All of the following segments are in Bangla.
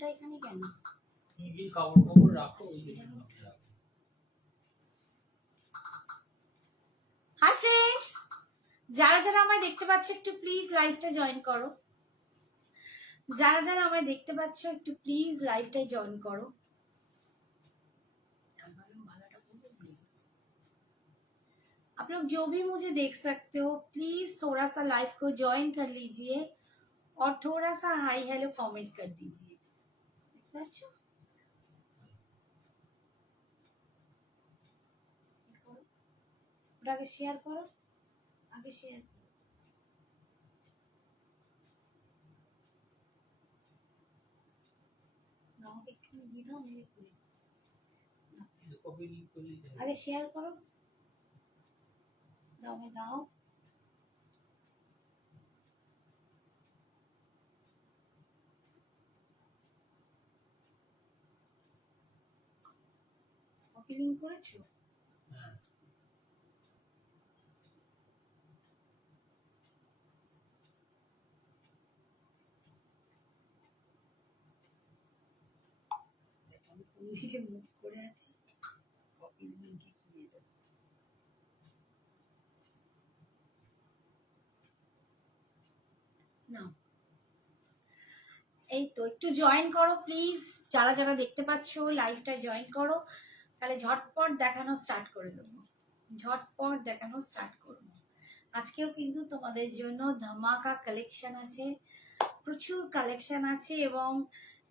ফোনটা এখানে কেন? এই কাপড় রাখো ওই জন্য। হাই ফ্রেন্ডস, যারা যারা আমায় দেখতে পাচ্ছ একটু প্লিজ লাইভটা জয়েন করো। যারা যারা আমায় দেখতে পাচ্ছ একটু प्लीज लाइवটা जॉइन करो। आप लोग जो भी मुझे देख सकते हो प्लीज थोड़ा सा लाइव को ज्वाइन कर लीजिए और थोड़ा सा हाई हेलो कमेंट्स कर दीजिए। अच्छा आगे शेयर करो, आगे शेयर करो। আরে শেয়ার করো, দাও मैं দাও। কপি লিংক করেছো? হ্যাঁ আমি কোন দিকে মুভ করে আছি, কপি লিংকে কি এলো না। এই তো একটু জয়েন করো প্লিজ, যারা যারা দেখতে পাচ্ছ লাইভটা জয়েন করো, তাহলে ঝটপট দেখানো স্টার্ট করে দেবো, ঝটপট দেখানো স্টার্ট করব। আজকেও কিন্তু তোমাদের জন্য ধামাকা কালেকশন আছে, প্রচুর কালেকশন আছে এবং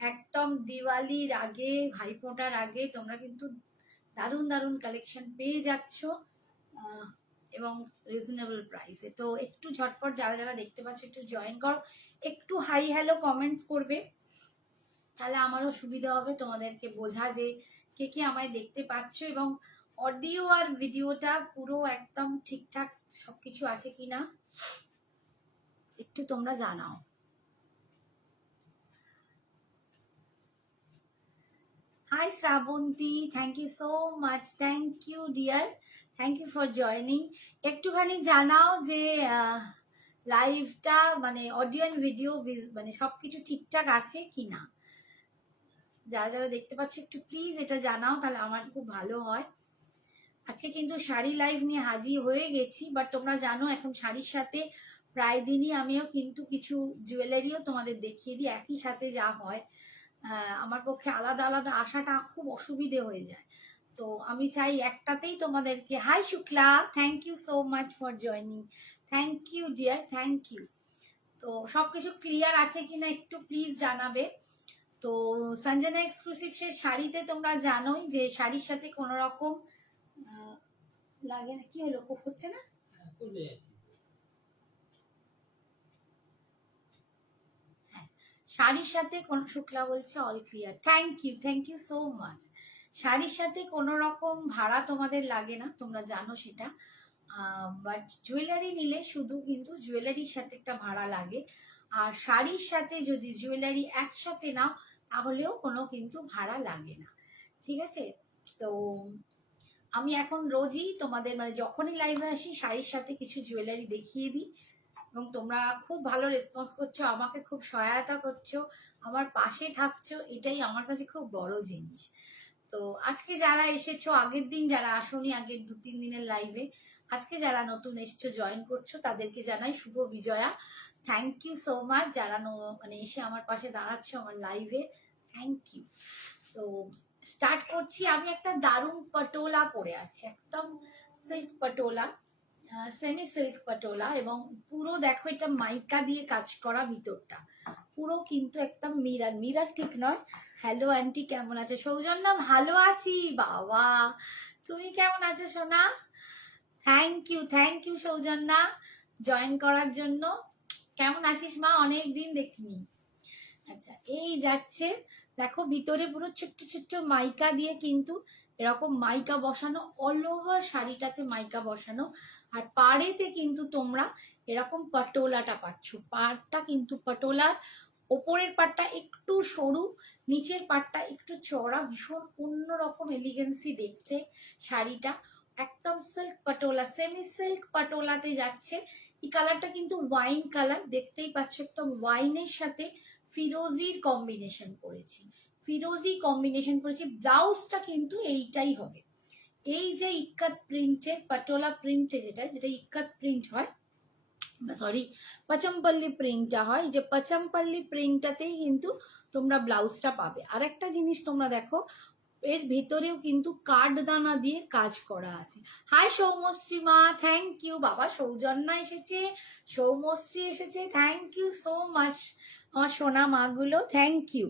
একদম দিওয়ালির আগে ভাইফোঁটার আগে তোমরা কিন্তু দারুণ দারুণ কালেকশন পেয়ে যাচ্ছ এবং রিজনেবল প্রাইসে। তো একটু ঝটপট যারা যারা দেখতে পাচ্ছ একটু জয়েন করো, একটু হাই হ্যালো কমেন্টস করবে, তাহলে আমারও সুবিধা হবে তোমাদেরকে বোঝা যে কে কে আমায় দেখতে পাচ্ছ এবং অডিও আর ভিডিওটা পুরো একদম ঠিকঠাক সবকিছু আছে কিনা একটু তোমরা জানাও। Hi Shrabanti, thank you so much, thank you dear, thank you for joining. একটুখানি জানাও যে লাইভটা মানে অডিও অ্যান্ড ভিডিও মানে সব কিছু ঠিকঠাক আছে কি না। যারা যারা দেখতে পাচ্ছ একটু প্লিজ এটা জানাও, তাহলে আমার খুব ভালো হয়। আজকে কিন্তু শাড়ি লাইভ নিয়ে হাজির হয়ে গেছি, বাট তোমরা জানো এখন শাড়ির সাথে প্রায় দিনই আমিও কিন্তু কিছু জুয়েলারিও তোমাদের দেখিয়ে দিই, একই সাথে যা হয় আমার পক্ষে আলাদা আলাদা আসাটা খুব অসুবিধে হয়ে যায়, তো আমি চাই একটাতেই তোমাদেরকে। Hi Shukla, thank you so much for joining, thank you dear, thank you. তো সব কিছু ক্লিয়ার আছে কিনা একটু প্লিজ জানাবে। তো সঞ্জনা এক্সক্লুসিভসের শাড়িতে তোমরা জানোই যে শাড়ির সাথে কোনো রকম লাগে না। কি হলো, কোপ হচ্ছে না? শাড়ির সাথে কোন শুক্লা বলছে all clear, thank you so much. শাড়ির সাথে কোনো রকম ভাড়া তোমাদের লাগে না, তোমরা জানো সেটা, বাট জুয়েলারি নিলে শুধু কিন্তু জুয়েলারির সাথে একটা ভাড়া লাগে, আর শাড়ির সাথে যদি জুয়েলারি একসাথে নাও তাহলেও কোনো কিন্তু ভাড়া লাগে না, ঠিক আছে? তো আমি এখন রোজই তোমাদের মানে যখনই লাইভে আসি শাড়ির সাথে কিছু জুয়েলারি দেখিয়ে দিই এবং তোমরা খুব ভালো রেসপন্স করছো, আমাকে খুব সহায়তা করছো, আমার পাশে থাকছো, এটাই আমার কাছে খুব বড় জিনিস। তো আজকে যারা এসেছো, আগের দিন যারা আসোনি, আগের 2-3 দিনের লাইভে, আজকে যারা নতুন এসেছো জয়েন করছো তাদেরকে জানাই শুভ Bijoya, thank you so much. যারা মানে এসে আমার পাশে দাঁড়াচ্ছ আমার লাইভে, থ্যাংক ইউ। তো স্টার্ট করছি। আমি একটা দারুণ পটোলা পরে আছি, একদম silk patola, semi silk patola, এবং পুরো দেখো এটা মাইকা দিয়ে কাজ করা, ভিতরটা পুরো কিন্তু একদম মিরার, মিরার ঠিক নয়। হ্যালো আন্টি, কেমন আছো? সৌজন্য, ভালো আছি বাবা, তুমি কেমন আছো সোনা? থ্যাংক ইউ সৌজন্যা জয়েন করার জন্য। কেমন আছিস মা? অনেক দিন দেখিনি। আচ্ছা, এই যাচ্ছে দেখো ভিতরে পুরো ছোট্ট ছোট্ট মাইকা দিয়ে কিন্তু এরকম মাইকা বসানো, অল ওভার শাড়িটাতে মাইকা বসানো, আর পাড়েতে কিন্তু তোমরা এরকম পটোলাটা পাচ্ছ। পাড়টা কিন্তু পটোলার, ওপরের পাটটা একটু সরু, নিচের পাটটা একটু চড়া, ভীষণ অন্যরকম এলিগেন্সি দেখতে শাড়িটা, একদম সিল্ক পটোলা, সেমি সিল্ক পটোলাতে যাচ্ছে। এই কালারটা কিন্তু ওয়াইন কালার, দেখতেই পাচ্ছ একদম ওয়াইনের সাথে ফিরোজির কম্বিনেশন করেছি, ফিরোজি কম্বিনেশন করেছি। ব্লাউজটা কিন্তু এইটাই হবে, এই যে ইক্কাত প্রিন্টের পাটোলা প্রিন্টে যেটা যেটা ইক্কাত প্রিন্ট হয়, সরি পচমপল্লি প্রিন্টটা হয়, যে পচমপল্লি প্রিন্টটাতেই কিন্তু তোমরা ব্লাউজটা পাবে। আর একটা জিনিস তোমরা দেখো, এর ভেতরেও কিন্তু কাঠদানা দিয়ে কাজ করা আছে। হাই সৌমশ্রী মা, থ্যাংক ইউ। বাবা সৌজন্যা এসেছে, সৌমশ্রী এসেছে, থ্যাংক ইউ সো মাচ আমার সোনা মাগুলো, থ্যাংক ইউ।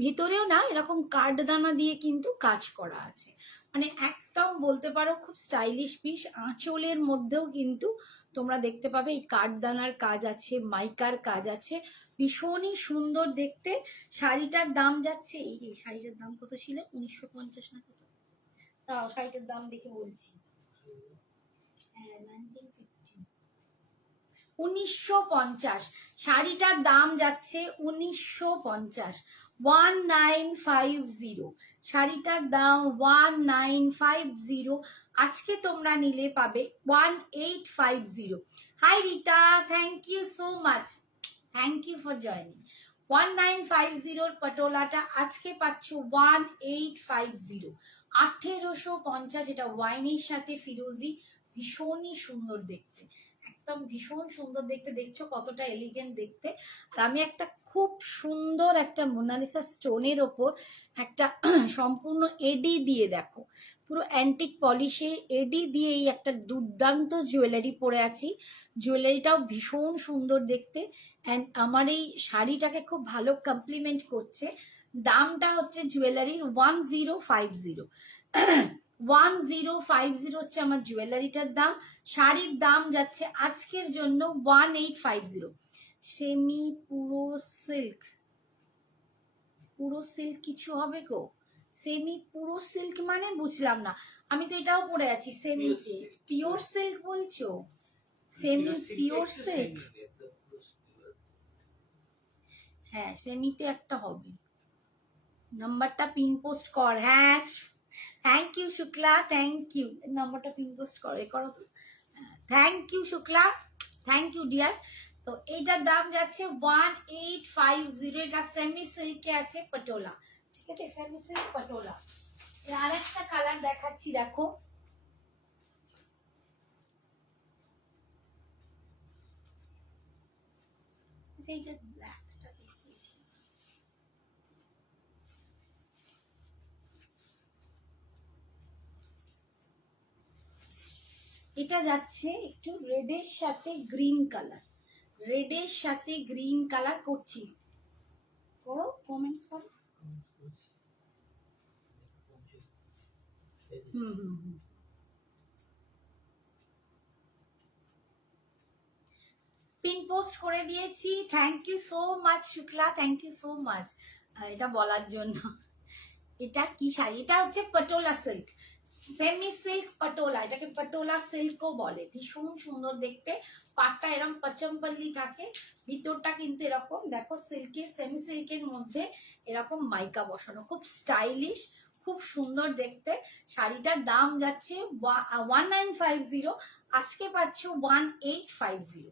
ভেতরেও না এরকম কাঠদানা দিয়ে কিন্তু কাজ করা আছে, মানে একদম বলতে পারো খুব স্টাইলিশ পিস। আঁচলের মধ্যেও কিন্তু তোমরা দেখতে পাবে এই কাঠদানার কাজ আছে, মাইকার কাজ আছে, ভীষণই সুন্দর দেখতে। শাড়িটার দাম যাচ্ছে, এই যে শাড়িটার দাম কত ছিল, 1950 না কত, তাও শাড়িটার দাম দেখে বলছি, হ্যাঁ 1950, 1950। শাড়িটার দাম যাচ্ছে 1950, 1950। শাড়িটার দাম 1950, আজকে তোমরা নিলে পাবে 1850। Hi Rita, thank you so much, thank you for joining. 1950 পটোলাটা আজকে পাচ্ছ 1850, 1850। এটা ওয়াইনের সাথে ফিরোজি, ভীষণই সুন্দর দেখতে, একদম ভীষণ সুন্দর দেখতে। দেখছো কতটা এলিগেন্ট দেখতে। আর আমি একটা খুব সুন্দর একটা মোনালিসা স্টোনের ওপর একটা সম্পূর্ণ এডি দিয়ে, দেখো পুরো অ্যান্টিক পলিশে এডি দিয়ে এই একটা দুর্দান্ত জুয়েলারি পরে আছি। জুয়েলারিটাও ভীষণ সুন্দর দেখতে, অ্যান্ড আমার এই শাড়িটাকে খুব ভালো কমপ্লিমেন্ট করছে। দামটা হচ্ছে জুয়েলারির 1050, 1050 হচ্ছে আমার জুয়েলারিটার দাম। শাড়ির দাম যাচ্ছে আজকের জন্য 1850। সেমি পুরো সিল্ক, পুরো সিল্ক কিছু হবে গো, সেমি পুরো সিল্ক মানে বুঝলাম না, আমি তো এটাও পরে আছি। সেমি পিওর সিল্ক বলছো, সেমি পিওর সিল্ক, হ্যাঁ সেমিতে একটা হবে। নাম্বারটা পিন পোস্ট কর, হ্যাঁ thank you Shukla, thank you. নাম্বারটা পিন পোস্ট করো, এ করো তো, thank you Shukla, thank you dear. তো এইটার দাম যাচ্ছে 1850। এটা সেমি সিল্কে আছে পটোলা, ঠিক আছে, সেমি সিল্ক পটোলা। আর একটা কালার দেখাচ্ছি, দেখো এইটা ব্ল্যাকটা দেখিয়েছি, এটা যাচ্ছে একটু রেডের সাথে গ্রিন কালার, রেডের সাথে গ্রিন কালার করছি, করো কমেন্টস করো। হুম হুম হুম, পিন পোস্ট করে দিয়েছি, thank you so much Shukla, thank you so much এটা বলার জন্য। এটা কি শাড়ি, এটা হচ্ছে Patola silk, semi silk Patola, এটাকে পটোলা সিল্কও বলে। ভীষণ সুন্দর দেখতে, পাটটা এরকম পচমপল্লি থাকে, ভিতরটা কিন্তু এরকম দেখো সিল্কের, সেমি সিল্কের মধ্যে এরকম মাইকা বসানো, খুব স্টাইলিশ, খুব সুন্দর দেখতে। শাড়িটার দাম যাচ্ছে 1950, আজকে পাচ্ছ 1850,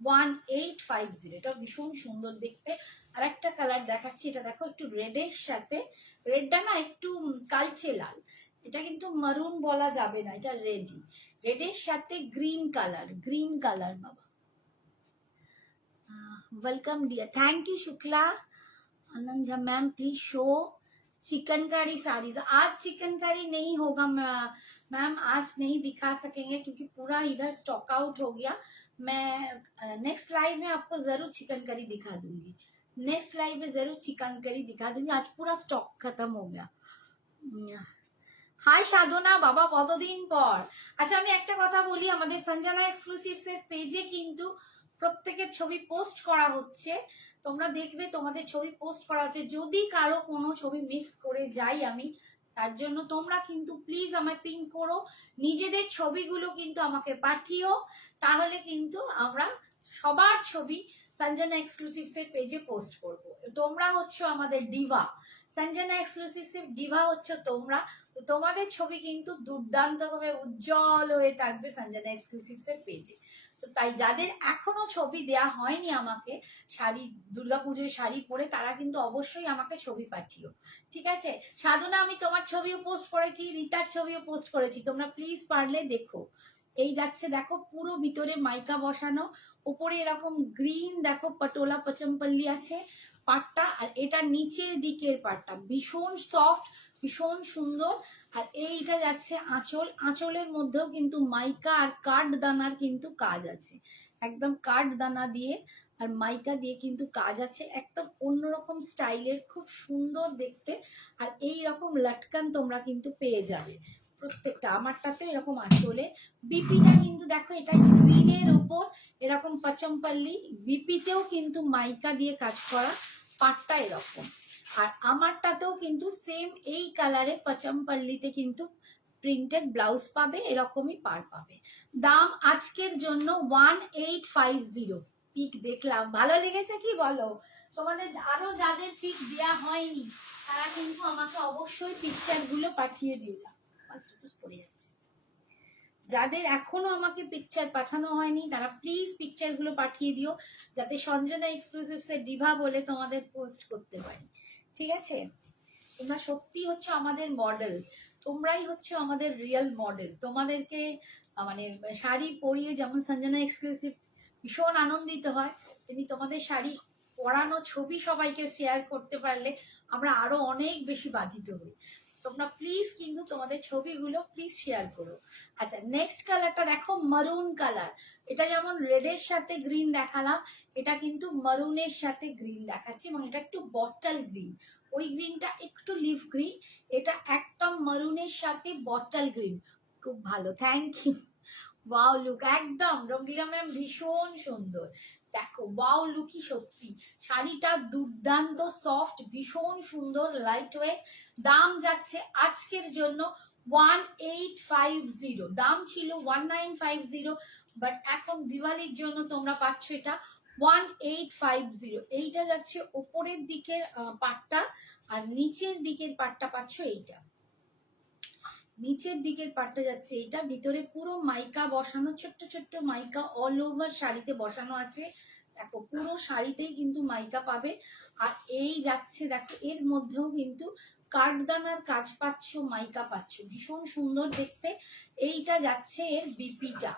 1850। এটা ভীষণ সুন্দর দেখতে। আর একটা কালার দেখাচ্ছি, এটা দেখো একটু রেডের সাথে, রেডটা না একটু কালচে লাল, এটা কিন্তু মারুন বলা যাবে না, এটা রেডই, রেডের সাথে গ্রিন কালার, গ্রিন কালার বাবা। Welcome dear, thank you Shukla. Anand Jha ma'am please show chikankari sarees. आज चिकनकारी नहीं होगा मैम, आज नहीं दिखा सकेंगे क्योंकि पूरा इधर स्टॉक आउट हो गया। मैं नेक्स्ट लाइव में आपको जरूर चिकनकारी दिखा दूंगी, नेक्स्ट लाइव में जरूर चिकनकारी दिखा दूंगी, आज पूरा स्टॉक खत्म हो गया। হাই সাধনা বাবা, কতদিন পর। আচ্ছা আমি একটা কথা বলি, আমাদের সঞ্জনা এক্সক্লুসিভস এর পেজে কিন্তু প্রত্যেকের ছবি পোস্ট করা হচ্ছে, তোমরা দেখবে তোমাদের ছবি পোস্ট করা হচ্ছে। যদি কারো কোনো ছবি মিস করে যাই আমি, তার জন্য তোমরা কিন্তু প্লিজ আমায় পিং করো, নিজেদের ছবিগুলো কিন্তু আমাকে পাঠিও, তাহলে কিন্তু আমরা সবার ছবি সঞ্জনা এক্সক্লুসিভস এর পেজে পোস্ট করব। তোমরা হচ্ছে আমাদের ডিভা, সঞ্জনা এক্সক্লুসিভস এর ডিভা হচ্ছে তোমরা, তো তোমাদের ছবি কিন্তু দুর্দান্ত ভাবে উজ্জ্বল হয়ে থাকবে সঞ্জনা এক্সক্লুসিভস এর পেজে। তো তাই যাদের এখনো ছবি দেয়া হয়নি আমাকে শাড়ি, দুর্গাপুজোর শাড়ি পরে, তারা কিন্তু অবশ্যই আমাকে ছবি পাঠিও, ঠিক আছে? সাধনা, আমি তোমার ছবিও পোস্ট করেছি, রীতার ছবিও পোস্ট করেছি, তোমরা প্লিজ পারলে দেখো। এই যাচ্ছে দেখো পুরো ভিতরে মাইকা বসানো, উপরে এরকম গ্রিন দেখো পটোলা পচমপল্লি আছে পাটটা, আর এটা নিচের দিকের পাটটা ভীষণ সফট, ভীষণ সুন্দর। আর এইটা যাচ্ছে আঁচল, আঁচলের মধ্যেও কিন্তু মাইকা আর কাঠ দানার কিন্তু কাজ আছে, একদম কাঠ দানা দিয়ে আর মাইকা দিয়ে কিন্তু কাজ আছে, একদম অন্যরকম স্টাইলের, খুব সুন্দর দেখতে। আর এই রকম লটকান তোমরা কিন্তু পেয়ে যাবে প্রত্যেকটা, আমারটাতে এরকম আঁচলে। বিপিটা কিন্তু দেখো এটা গ্রিনের উপর এরকম পচমপল্লি, বিপিতেও কিন্তু মাইকা দিয়ে কাজ করা, পাটটা এরকম। আর আমারটাতেও কিন্তু সেম এই কালারে পচমপল্লিতে কিন্তু প্রিন্টেড ব্লাউজ পাবে, এরকমই পার পাবে। দাম আজকের জন্য 1850। পিক দেখলাম, ভালো লেগেছে কি বলো? তোমাদের আরো যাদের পিক দেওয়া হয়নি তারা কিন্তু আমাকে অবশ্যই পিকচার গুলো পাঠিয়ে দিলাম। পড়ে যাচ্ছে, যাদের এখনো আমাকে পিকচার পাঠানো হয়নি তারা প্লিজ পিকচার গুলো পাঠিয়ে দিও, যাতে সঞ্জনা এক্সক্লুসিভস এর ডিভা বলে তোমাদের পোস্ট করতে পারি, ঠিক আছে? তোমরা সত্যি হচ্ছে আমাদের মডেল, তোমরাই হচ্ছে আমাদের রিয়েল মডেল। তোমাদেরকে মানে শাড়ি পরিয়ে যেমন সঞ্জনা এক্সক্লুসিভ ভীষণ আনন্দিত হয়, তেমনি তোমাদের শাড়ি পরানো ছবি সবাইকে শেয়ার করতে পারলে আমরা আরো অনেক বেশি বাধিত হই। তোমরা প্লিজ কিন্তু তোমাদের ছবিগুলো প্লিজ শেয়ার করো। আচ্ছা, নেক্সট কালারটা দেখো, মারুন কালার। এটা যেমন রেডের সাথে গ্রিন দেখালাম, এটা কিন্তু মারুনের সাথে গ্রিন দেখাচ্ছি, এবং এটা একটু বটল গ্রিন, ওই গ্রিনটা একটু লিফ গ্রিন, এটা একদম মারুনের সাথে বটল গ্রিন। খুব ভালো, থ্যাংক ইউ। ওয়াও লুক, একদম রঙ্গিলা ম্যাম ভীষণ সুন্দর। দেখো ওয়াও লুকই সত্যি, শাড়িটা দুর্দান্ত সফট, ভীষণ সুন্দর, লাইট ওয়েট। দাম যাচ্ছে আজকের জন্য 1850, দাম ছিল 1950, বাট এখন দিওয়ালির জন্য তোমরা পাচ্ছ এটা 1850। এইটা যাচ্ছে ওপরের দিকের পাটটা, আর নিচের দিকের পাটটা পাচ্ছ এইটা, নিচের দিকের পাটটা যাচ্ছে এটা, ভিতরে পুরো মাইকা বসানো, ছোট্ট ছোট্ট মাইকা অল ওভার শাড়িতে বসানো আছে। দেখো পুরো শাড়িতেই কিন্তু মাইকা পাবে। আর এই যাচ্ছে দেখো এর মধ্যেও কিন্তু কাঠদানার কাজ পাচ্ছ, মাইকা পাচ্ছ, ভীষণ সুন্দর দেখতে। এইটা যাচ্ছে এর বিপিটা,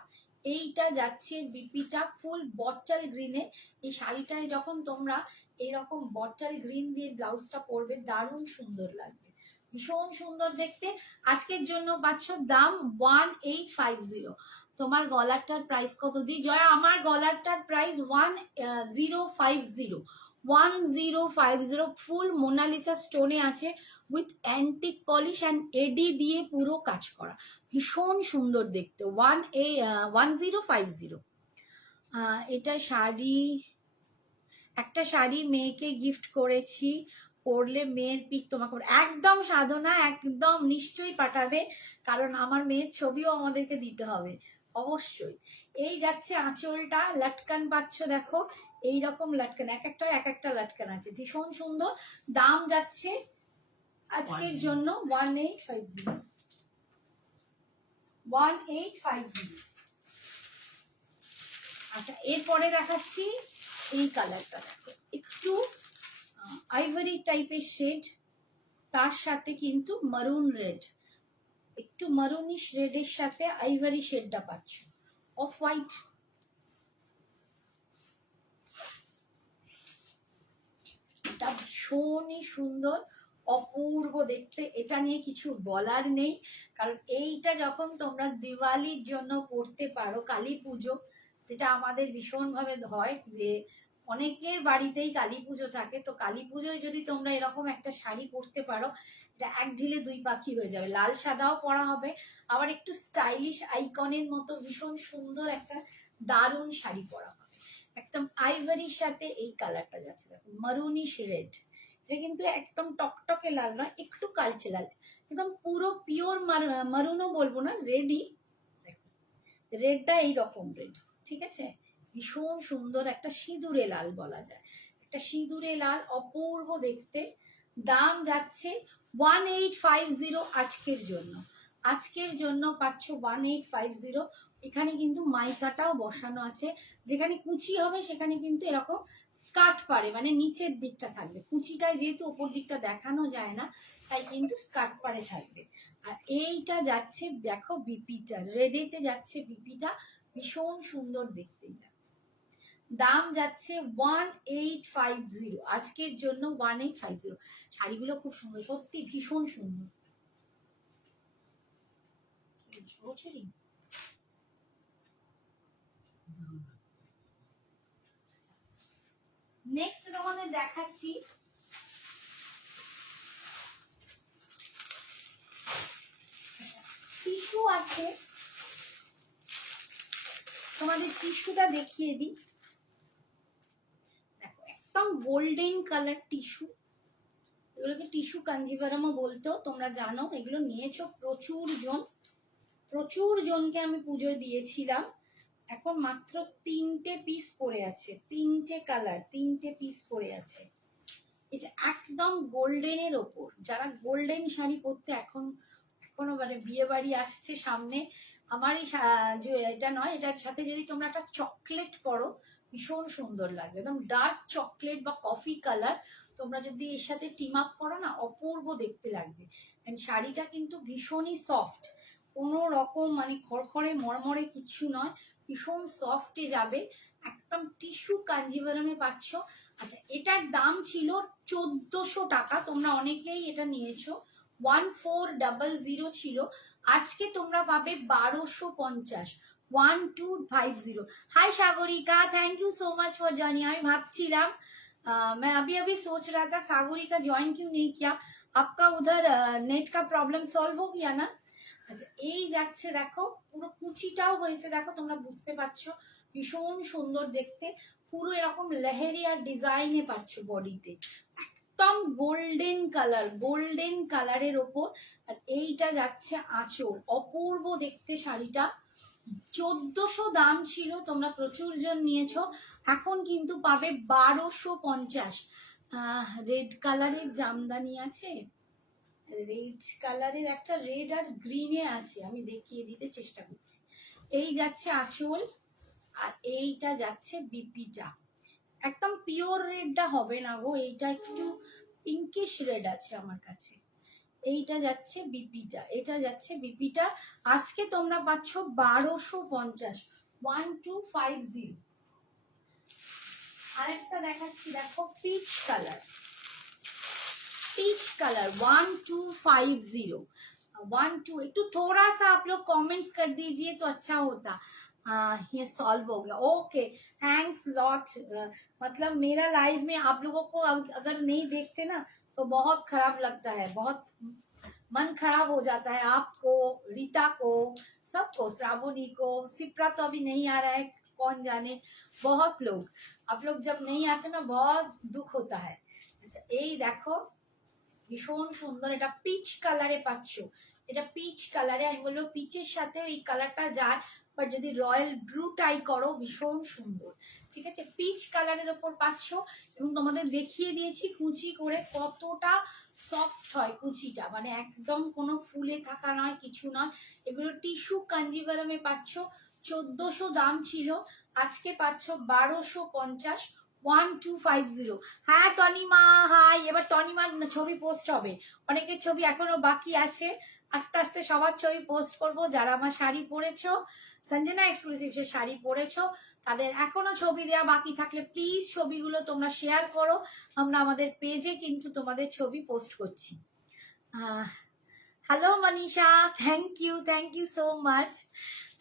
এইটা যাচ্ছে বিপিটা ফুল বটল গ্রিনে। এই শাড়িটায় যখন তোমরা এইরকম বটল গ্রিন দিয়ে ব্লাউজটা পরবে দারুণ সুন্দর লাগবে, ভীষণ সুন্দর দেখতে। আজকের জন্য পাচ্ছ দাম 1850। তোমার গলারটার প্রাইস কত দিই জয়া? আমার গলারটার প্রাইস 1050, 1050। ফুল মোনালিসা স্টোনে আছে, উইথ অ্যান্টিক পলিশ অ্যান্ড এডি দিয়ে পুরো কাজ করা, ভীষণ সুন্দর দেখতে। 1050। এটা শাড়ি, একটা শাড়ি মেয়েকে গিফট করেছি, পরলে মেয়ের পিক তোমাকে একদম সাধনা, একদম নিশ্চয়ই পাঠাবে, কারণ আমার মেয়ের ছবিও আমাদেরকে দিতে হবে অবশ্যই। এই যাচ্ছে আঁচলটা, লটকান পাচ্ছ দেখো, এইরকম লটকান, এক একটা লটকান আছে, ভীষণ সুন্দর। দাম যাচ্ছে আজকের জন্য 1850, 1850। আচ্ছা, এরপরে দেখাচ্ছি এই কালারটা, দেখো একটু আইভরি টাইপের শেড, তার সাথে কিন্তু মারুন রেড, একটু মারুনিশ রেডের সাথে আইভরি শেডটা পাচ্ছ, অফ হোয়াইট। এটা ভীষণই সুন্দর, অপূর্ব দেখতে, এটা নিয়ে কিছু বলার নেই। কারণ এইটা যখন তোমরা দিওয়ালির জন্য পড়তে পারো, কালী পুজো যেটা আমাদের ভীষণভাবে হয়, যে অনেকের বাড়িতেই কালী পুজো থাকে, তো কালী পুজোয় যদি তোমরা এরকম একটা শাড়ি পরতে পারো, এটা এক ঢিলে দুই পাখি হয়ে যাবে। লাল সাদাও পরা হবে, আবার একটু স্টাইলিশ আইকনের মতো ভীষণ সুন্দর একটা দারুণ শাড়ি পরা হবে। একদম আইভরির সাথে এই কালারটা যাচ্ছে দেখো, মারুনিশ রেড। এটা কিন্তু একদম টকটকে লাল নয়, একটু কালচে লাল, একদম পুরো পিওর মারুনও বলবো না, রেডই। দেখো রেডটা এইরকম রেড, ঠিক আছে, ভীষণ সুন্দর একটা সিঁদুরে লাল বলা যায়, একটা সিঁদুরে লাল, অপূর্ব দেখতে। দাম যাচ্ছে 1850 আজকের জন্য, আজকের জন্য পাচ্ছ 1850, এখানে কিন্তু মাইকাটাও বসানো আছে, যেখানে কুচি হবে সেখানে কিন্তু এরকম স্কার্ট পারে, মানে নিচের দিকটা থাকবে, কুচিটায় যেহেতু ওপর দিকটা দেখানো যায় না তাই কিন্তু স্কার্ট পারে থাকবে। আর এইটা যাচ্ছে দেখো বিপিটা, রেডেতে যাচ্ছে বিপিটা, ভীষণ সুন্দর দেখতে। এটা দাম যাচ্ছে 1850, আজকের জন্য 1850। শাড়িগুলো খুব সুন্দর, সত্যি ভীষণ সুন্দর। নেক্সট তোমাদের দেখাচ্ছি টিস্যু আছে, তোমাদের টিস্যুটা দেখিয়ে দিই। দেখো একদম গোল্ডেন কালার টিস্যু, এগুলোকে টিস্যু কাঞ্জিভারামও বলতো, তোমরা জানো এগুলো নিয়েছো প্রচুর জনকে আমি পুজোয় দিয়েছিলাম। এখন মাত্র 3টে পিস পড়ে আছে, 3টে কালার, 3টে পিস পড়ে আছে। এটা একদম গোল্ডেনের ওপর, যারা গোল্ডেন শাড়ি পরতে এখনো মানে বিয়ে বাড়ি আসছে সামনে, আমার এই এটা নয়, এটার সাথে যদি তোমরা একটা চকলেট পরো ভীষণ সুন্দর লাগবে, একদম ডার্ক চকলেট বা কফি কালার, তোমরা যদি এর সাথে টিম আপ করো না অপূর্ব দেখতে লাগবে। শাড়িটা কিন্তু ভীষণই সফট, কোনো রকম মানে খড়খড়ে মরমরে কিচ্ছু নয়, ভীষণ সফটে যাবে, একদম টিস্যু কাঞ্জিভারামে পাচ্ছ। আচ্ছা এটার দাম ছিল 1400 টাকা, তোমরা অনেকেই এটা নিয়েছো, 1400 ছিল, আজকে তোমরা পাবে 1250, 1250। Hi Sagarika, thank you so much for joining. আমি ভাবছিলাম मैं अभी अभी सोच रहा था सागरिका ज्वाइन क्यों नहीं किया, आपका उधर नेट का प्रॉब्लम सॉल्व हो गया ना। আচ্ছা এই যাচ্ছে দেখো, পুরো কুচিটাও হয়েছে দেখো, তোমরা বুঝতে পারছো ভীষণ সুন্দর দেখতে, পুরো এরকম লেহেরিয়া ডিজাইনে পাচ্ছ বডিতে, একদম গোল্ডেন কালারের ওপর। আর এইটা যাচ্ছে আঁচল, অপূর্ব দেখতে শাড়িটা, 1400 দাম ছিল, তোমরা প্রচুর জন নিয়েছো, এখন কিন্তু পাবে 1250। রেড কালারের জামদানি আছে, রেড কালারের একটা রেড আর গ্রিনে আছে, আমি দেখিয়ে দিতে চেষ্টা করছি। এই যাচ্ছে আঁচল, আর এইটা যাচ্ছে বিপিটা, একদম পিওর রেডটা হবে না গো, এইটা একটু পিঙ্কিশ রেড আছে আমার কাছে। এইটা যাচ্ছে বিপিটা, এটা যাচ্ছে বিপিটা, আজকে তোমরা পাচ্ছ 1250, 1250। আরেকটা দেখাচ্ছি দেখো, পিচ কালার 1250, 12। একটু थोड़ा सा आप लोग कमेंट्स कर दीजिए तो अच्छा होता। ये सॉल्व हो गया, ओके थैंक्स लॉट। मतलब मेरा लाइव में आप लोगों को अगर नहीं देखते ना तो बहुत खराब लगता है, बहुत मन खराब हो जाता है, आपको, रीता को, सबको, श्रावणी को, सिप्रा तो अभी नहीं आ रहा है, कौन जाने, बहुत लोग, आप लोग जब नहीं आते ना बहुत दुख होता है। अच्छा এই দেখো ভীষণ সুন্দর, এটা পিচ কালারে পাচ্ছ, এটা পিচ কালারে, আমি বলবো পিচের সাথে এই কালারটা যায়, বাট যদি রয়্যাল ব্লু টাই করো ভীষণ সুন্দর, ঠিক আছে, পিচ কালারের ওপর পাচ্ছ। এবং তোমাদের দেখিয়ে দিয়েছি কুচি করে কতটা সফট হয় কুচিটা, মানে একদম কোনো ফুলে থাকা নয়, কিছু নয়, এগুলো টিস্যু কাঞ্জিভারামে পাচ্ছ, 1400 দাম ছিল, আজকে পাচ্ছ 1250, 1250। হ্যাঁ তনিমা, হাই, এবার তনিমার ছবি পোস্ট হবে, অনেকের ছবি এখনো বাকি আছে, আস্তে আস্তে সবার ছবি পোস্ট করব, যারা আমার শাড়ি পরেছো, সঞ্জনা এক্সক্লুসিভ সে শাড়ি পরেছো, তাদের এখনো ছবি দেওয়া বাকি থাকলে প্লিজ ছবিগুলো তোমরা শেয়ার করো, আমরা আমাদের পেজে কিন্তু তোমাদের ছবি পোস্ট করছি। Hello Manisha, thank you so much.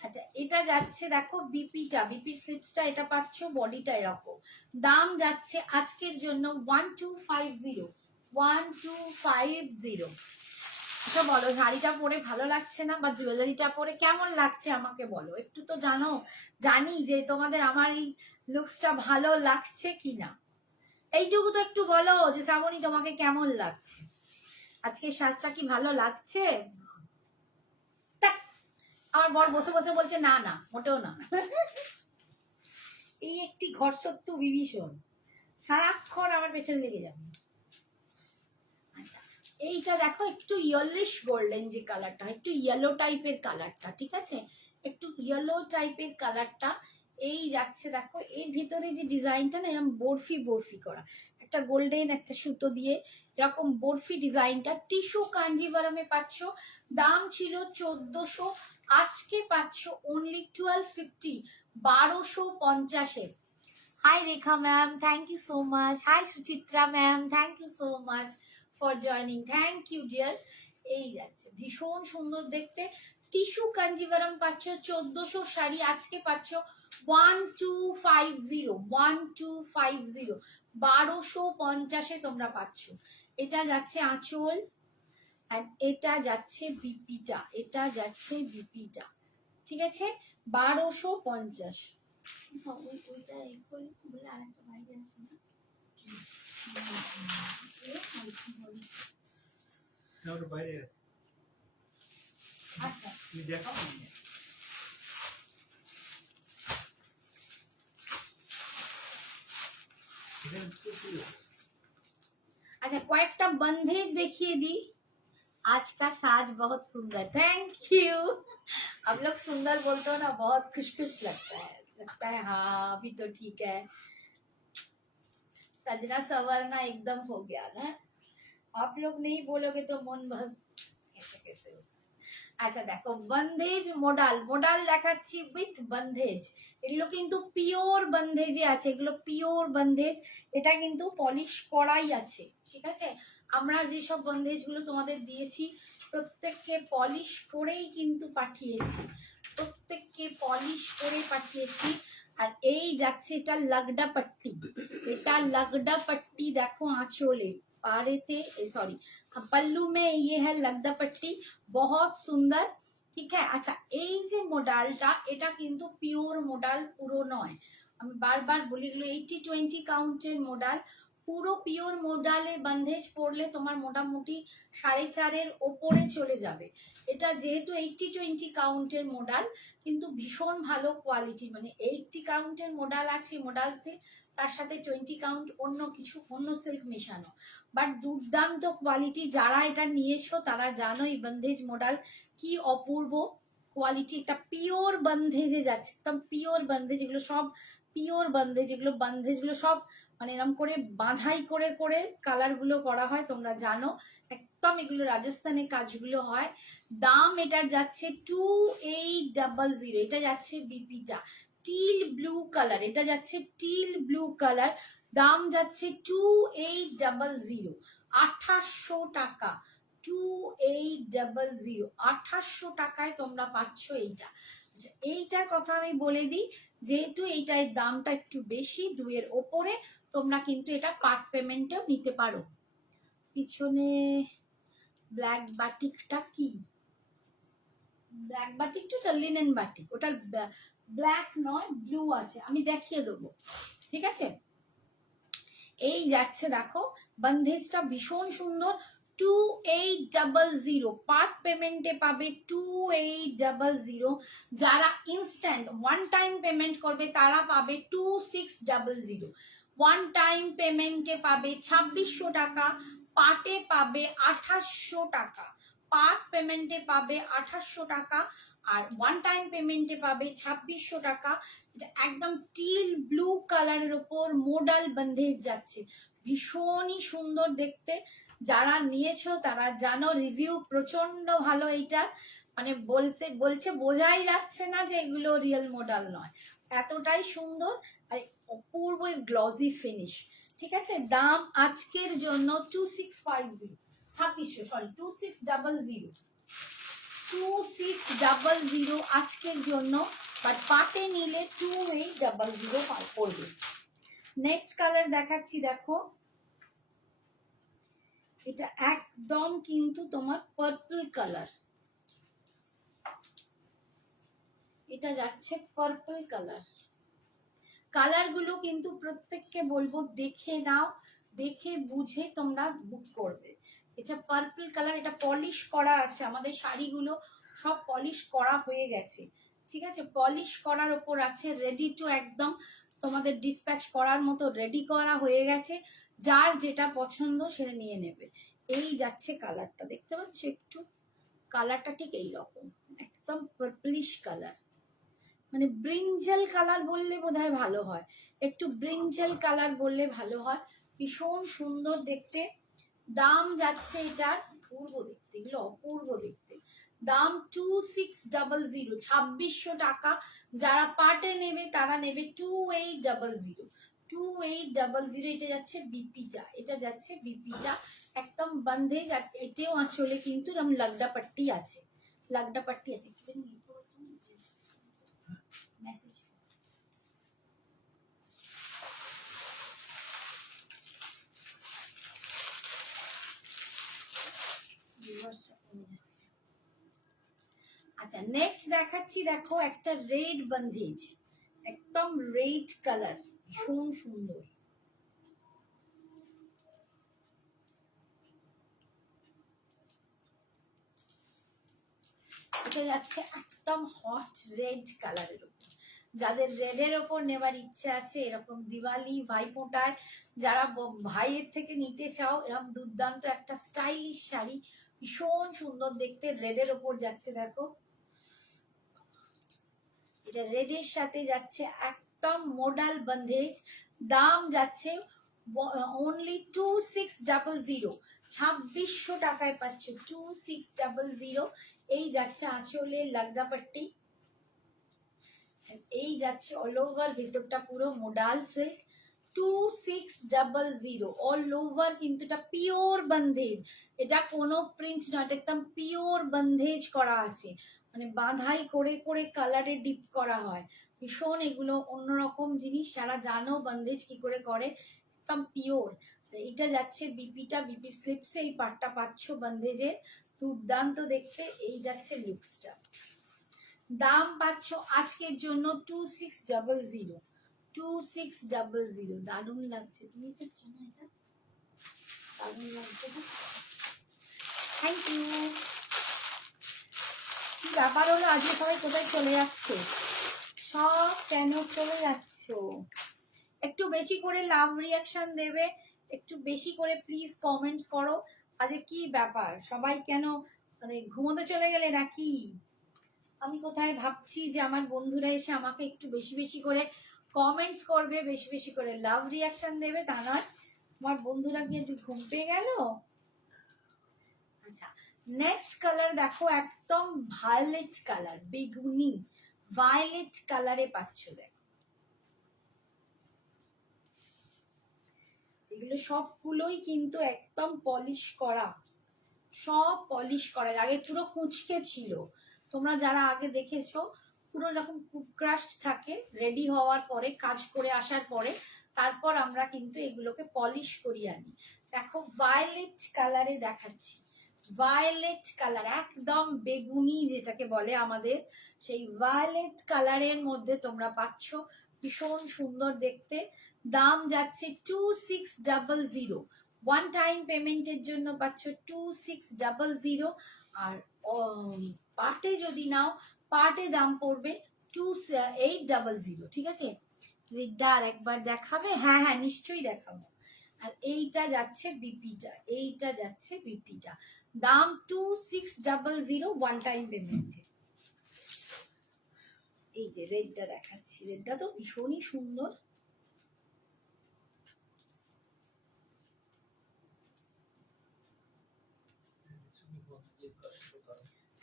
আচ্ছা এটা যাচ্ছে দেখো বিপিটা, বিপি স্লিপসটা এটা পাচ্ছ, বডিটা এরকম, দাম যাচ্ছে আজকের জন্য 1250, 1250। আচ্ছা বলো শাড়িটা পরে ভালো লাগছে না, বা জুয়েলারিটা পরে কেমন লাগছে আমাকে বলো একটু, তো জানি যে তোমাদের আমার এই লুকসটা ভালো লাগছে কিনা, এইটুকু তো একটু বলো যে শ্রাবণী তোমাকে কেমন লাগছে, আজকে সাজটা কি ভালো লাগছে। আমার বর বসে বসে বলছে না না মোটেও না। এই একটি ঘর সত্য বিভীষণ, সারাক্ষণ আমার পেছনে লেগে যাবে। আচ্ছা এইটা দেখো একটু ইয়েলিশ গোল্ডেন যে কালারটা, একটু ইয়েলো টাইপের কালারটা, ঠিক আছে, একটু ইয়েলো টাইপের কালারটা। এই যাচ্ছে দেখো, এর ভিতরে যে ডিজাইনটা না এরকম বরফি বরফি করা, একটা গোল্ডেন একটা সুতো দিয়ে এরকম বরফি ডিজাইনটা টিস্যু কাঞ্জিভারামে পাচ্ছ। দাম ছিল 1400, আজকে পাচ্ছ অনলি 1250, 1250-এ। Hi Rekha ma'am, thank you so much. Hi Suchitra ma'am, thank you so much for joining, thank you dear. এই যাচ্ছে ভীষণ সুন্দর দেখতে, টিস্যু কাঞ্জিভারাম পাচ্ছ 1400 শাড়ি, আজকে পাচ্ছ 1250, 1250, 1250-এ তোমরা পাচ্ছ। এটা যাচ্ছে আঁচল, আর এটা যাচ্ছে বিপিটা, এটা যাচ্ছে বিপিটা, ঠিক আছে? 1250। ওইটা এই বলে আরেকটা বাইরে আছে না, ওটা বাইরে আছে, আচ্ছা তুমি দেখাও না। এখানে তো ছিল। अच्छा কয়েকটা बंधेज देखिए दी। आज का साज बहुत सुंदर, थैंक यू। आप लोग सुंदर बोलते हो ना, बहुत खुश खुश लगता है हाँ अभी तो ठीक है, सजना सवरना एकदम हो गया ना। आप लोग नहीं बोलोगे तो मन बहुत ऐसे कैसे होता। আচ্ছা দেখো বন্ধেজ মোডাল, মোডাল দেখাচ্ছি উইথ বন্ধেজ। এগুলো কিন্তু পিওর বন্ধেজে আছে, এগুলো পিওর বন্ধেজ, এটা কিন্তু পলিশ করাই আছে, ঠিক আছে? আমরা যেসব বন্ধেজগুলো তোমাদের দিয়েছি প্রত্যেককে পলিশ করেই কিন্তু পাঠিয়েছি, প্রত্যেককে পলিশ করে পাঠিয়েছি। আর এই যাচ্ছে এটা লাগডা পট্টি, এটা লাগডা পট্টি দেখো आंचोले पारेते सॉरी पल्लू में ये है लगदा पट्टी, बहुत सुंदर, ঠিক আছে? আচ্ছা এই যে মোডালটা এটা কিন্তু পিওর মোডাল পুরো নয়, আমি বারবার বলি এগুলো 80-20 কাউন্টের মোডাল। পুরো পিওর মোডালে বন্ধেজ পড়লে তোমার মোটামুটি 4.5-এর ওপরে চলে যাবে। এটা যেহেতু 80-20 কাউন্টের মোডাল কিন্তু ভীষণ ভালো কোয়ালিটি, মানে 80 কাউন্টের মোডাল আছে, মোডাল সিল্ক, তার সাথে 20 কাউন্ট অন্য কিছু অন্য সিল্ক মেশানো, বাট দুর্দান্ত কোয়ালিটি। যারা এটা নিয়েছো তারা জানো এই বন্ধেজ মোডাল কি অপূর্ব কোয়ালিটি, একটা পিওর বন্ধেজে যাচ্ছে, একদম পিওর বন্ধেজ, এগুলো সব পিওর বন্ধেজ, এগুলো বন্ধেজগুলো সব মানে এরকম করে বাঁধাই করে করে কালারগুলো করা হয়, তোমরা জানো একদম এগুলো রাজস্থানে কাজগুলো হয়। দাম এটার যাচ্ছে 2800, এটা যাচ্ছে বিপিটা টিল ব্লু কালার, এটা যাচ্ছে টিল ব্লু কালার, দাম যাচ্ছে 2800, 2800 টাকা, 2800, 2800 টাকায় তোমরা পাচ্ছ এইটা। এইটার কথা আমি বলে দিই, যেহেতু এইটার দামটা একটু বেশি 2-এর ওপরে, তোমরা কিন্তু এটা পার্ট পেমেন্টেও নিতে পারো। পিছনে ব্ল্যাক বাটিকটা কি, ব্ল্যাক বাটিকটা লিনেন বাটিক, ওটা ব্ল্যাক নয় ব্লু আছে, আমি দেখিয়ে দেবো, ঠিক আছে? এই যাচ্ছে দেখো বন্ধেজটা ভীষণ সুন্দর, 2800, পার্ট পেমেন্টে পাবে 2800। যারা ইনস্ট্যান্ট ওয়ান টাইম পেমেন্ট করবে তারা পাবে 2600, ওয়ান টাইম পেমেন্টে পাবে 2600 টাকা, পার্টে পাবে 2800 টাকা, পার্ট পেমেন্টে পাবে 2800 টাকা, আর ওয়ান টাইম পেমেন্টে পাবে 2600 টাকা। এটা একদম টিল ব্লু কালারের উপর মোডাল বন্ধেজ যাচ্ছে, ভীষণই সুন্দর দেখতে। যারা নিয়েছো তারা জানো রিভিউ প্রচন্ড ভালো, এইটা মানে বলছে বোঝাই যাচ্ছে না যে এগুলো রিয়েল মোডাল নয়, এতটাই সুন্দর আর অপূর্ব গ্লসি ফিনিশ, ঠিক আছে? দাম আজকের জন্য 2650, 2600 সরি 2600, 2600 আজকের জন্য, বাট পাটে নিলে 2800 পড়বে। নেক্সট কালার দেখাচ্ছি দেখো, এটা একদম কিন্তু তোমার পার্পল কালার, এটা যাচ্ছে পার্পল কালার। কালারগুলো কিন্তু প্রত্যেককে বলবো দেখে নাও, দেখে বুঝে তোমরা বুক করবে। এটা পার্পল কালার, এটা পলিশ করা আছে, আমাদের শাড়িগুলো সব পলিশ করা হয়ে গেছে, ঠিক আছে? পলিশ করার ওপর আছে, রেডি টু একদম তোমাদের ডিসপ্যাচ করার মতো রেডি করা হয়ে গেছে, যার যেটা পছন্দ সেটা নিয়ে নেবে। এই যাচ্ছে কালারটা, দেখতে পাচ্ছ একটু, কালারটা ঠিক এই রকম একদম পার্পলিশ কালার, মানে ব্রিঞ্জাল কালার বললে বোধহয় ভালো হয়, একটু ব্রিঞ্জাল কালার বললে ভালো হয়। ভীষণ সুন্দর দেখতে। দাম যাচ্ছে এটার, অপূর্ব দেখতে, এগুলো অপূর্ব দেখতে। দাম 2600, 2600 টাকা। যারা পার্টে নেবে তারা নেবে 2800, 2800। এটা যাচ্ছে বিপিটা, এটা যাচ্ছে বিপিটা, একদম বন্ধেজ। আর এতেও আঁচলে কিন্তু এরকম লাগডা পাট্টি আছে, লাগডা পাট্টি আছে। মেসেজ আচ্ছা, নেক্সট দেখাচ্ছি, দেখো একটা রেড বন্ধেজ, একদম রেড কালার, ভীষণ সুন্দর। এটা যাচ্ছে একদম হট রেড কালারের উপর। যাদের রেডের ওপর নেবার ইচ্ছে আছে, এরকম দিওয়ালি ভাইফোঁটায় যারা ভাইয়ের থেকে নিতে চাও, এরকম দুর্দান্ত একটা স্টাইলিশ শাড়ি, ভীষণ সুন্দর দেখতে, রেডের ওপর যাচ্ছে। দেখো এটা রেডের সাথে যাচ্ছে একদম মডাল বন্ধেজ। দাম যাচ্ছে অনলি 2600, 2600 টাকায় পাচ্ছ 2600। এই যাচ্ছে আঁচলের লাগদা পাট্টি, এই যাচ্ছে অল ওভার, ভেতরটা পুরো মোডাল সিল্ক। 2600 অল ওভার, কিন্তু এটা পিওর বন্ধেজ, এটা কোনো প্রিন্ট নয়, এটা একদম পিওর বন্ধেজ করা আছে, মানে বাঁধাই করে করে কালারে ডিপ করা হয়। ভীষণ এগুলো অন্যরকম জিনিস, যারা জানো বন্ধেজ কি করে করে, একদম পিওর। এটা যাচ্ছে বিপিটা, বিপির স্লিপসে এই পাটটা পাচ্ছ বন্ধেজের, দুর্দান্ত দেখতে। এই যাচ্ছে লুকসটা। দাম পাচ্ছ আজকের জন্য 2600, 2600। দারুণ লাগছে, তুমি তো জানো এটা দারুণ লাগছে। Thank you. কি ব্যাপার হলো আজকে সবাই কোথায় চলে যাচ্ছে, সব কেন চলে যাচ্ছ? একটু বেশি করে লাভ রিয়াকশন দেবে, একটু বেশি করে প্লিজ কমেন্টস করো। আজকে কি ব্যাপার, সবাই কেন মানে ঘুমোতে চলে গেলে নাকি? আমি কোথায় ভাবছি যে আমার বন্ধুরা এসে আমাকে একটু বেশি বেশি করে কমেন্টস করবে, বেশি বেশি করে লাভ রিয়াকশন দেবে, তা নয়। আমার বন্ধুরা গিয়ে যে ঘুম পেয়ে গেল। আচ্ছা, নেক্সট কালার দেখো, একদম ভায়োলেট কালার, বেগুনি ভায়োলেট কালারে পাচ্ছ। দেখো এগুলো সবগুলোই কিন্তু একদম পলিশ করা, সব পলিশ করা। আগে পুরো কুঁচকে ছিল, তোমরা যারা আগে দেখেছো পুরো এরকম ক্রাশ থাকে, রেডি হওয়ার পরে কাজ করে আসার পরে তারপর আমরা কিন্তু এগুলোকে পলিশ করি আনি। দেখো ভায়োলেট কালারে দেখাচ্ছি, ভায়োলেট কালার একদম বেগুনি যেটাকে বলে আমাদের, সেই ভায়োলেট কালারের মধ্যে তোমরা পাচ্ছ, ভীষণ সুন্দর দেখতে। দাম যাচ্ছে 2600, ওয়ান টাইম পেমেন্টের জন্য পাচ্ছ 2600। আর পার্টে যদি নাও, পার্টে দাম পড়বে 2800। ঠিক আছে, রেডটা আর একবার দেখাবে? হ্যাঁ হ্যাঁ নিশ্চয়ই দেখাবো। আর এইটা যাচ্ছে বিপিটা, এইটা যাচ্ছে বিপিটা, দাম 2600, ওয়ান টাইম পেমেন্টে। এই যে রেডটা দেখাচ্ছি, রেডটা তো ভীষণই সুন্দর।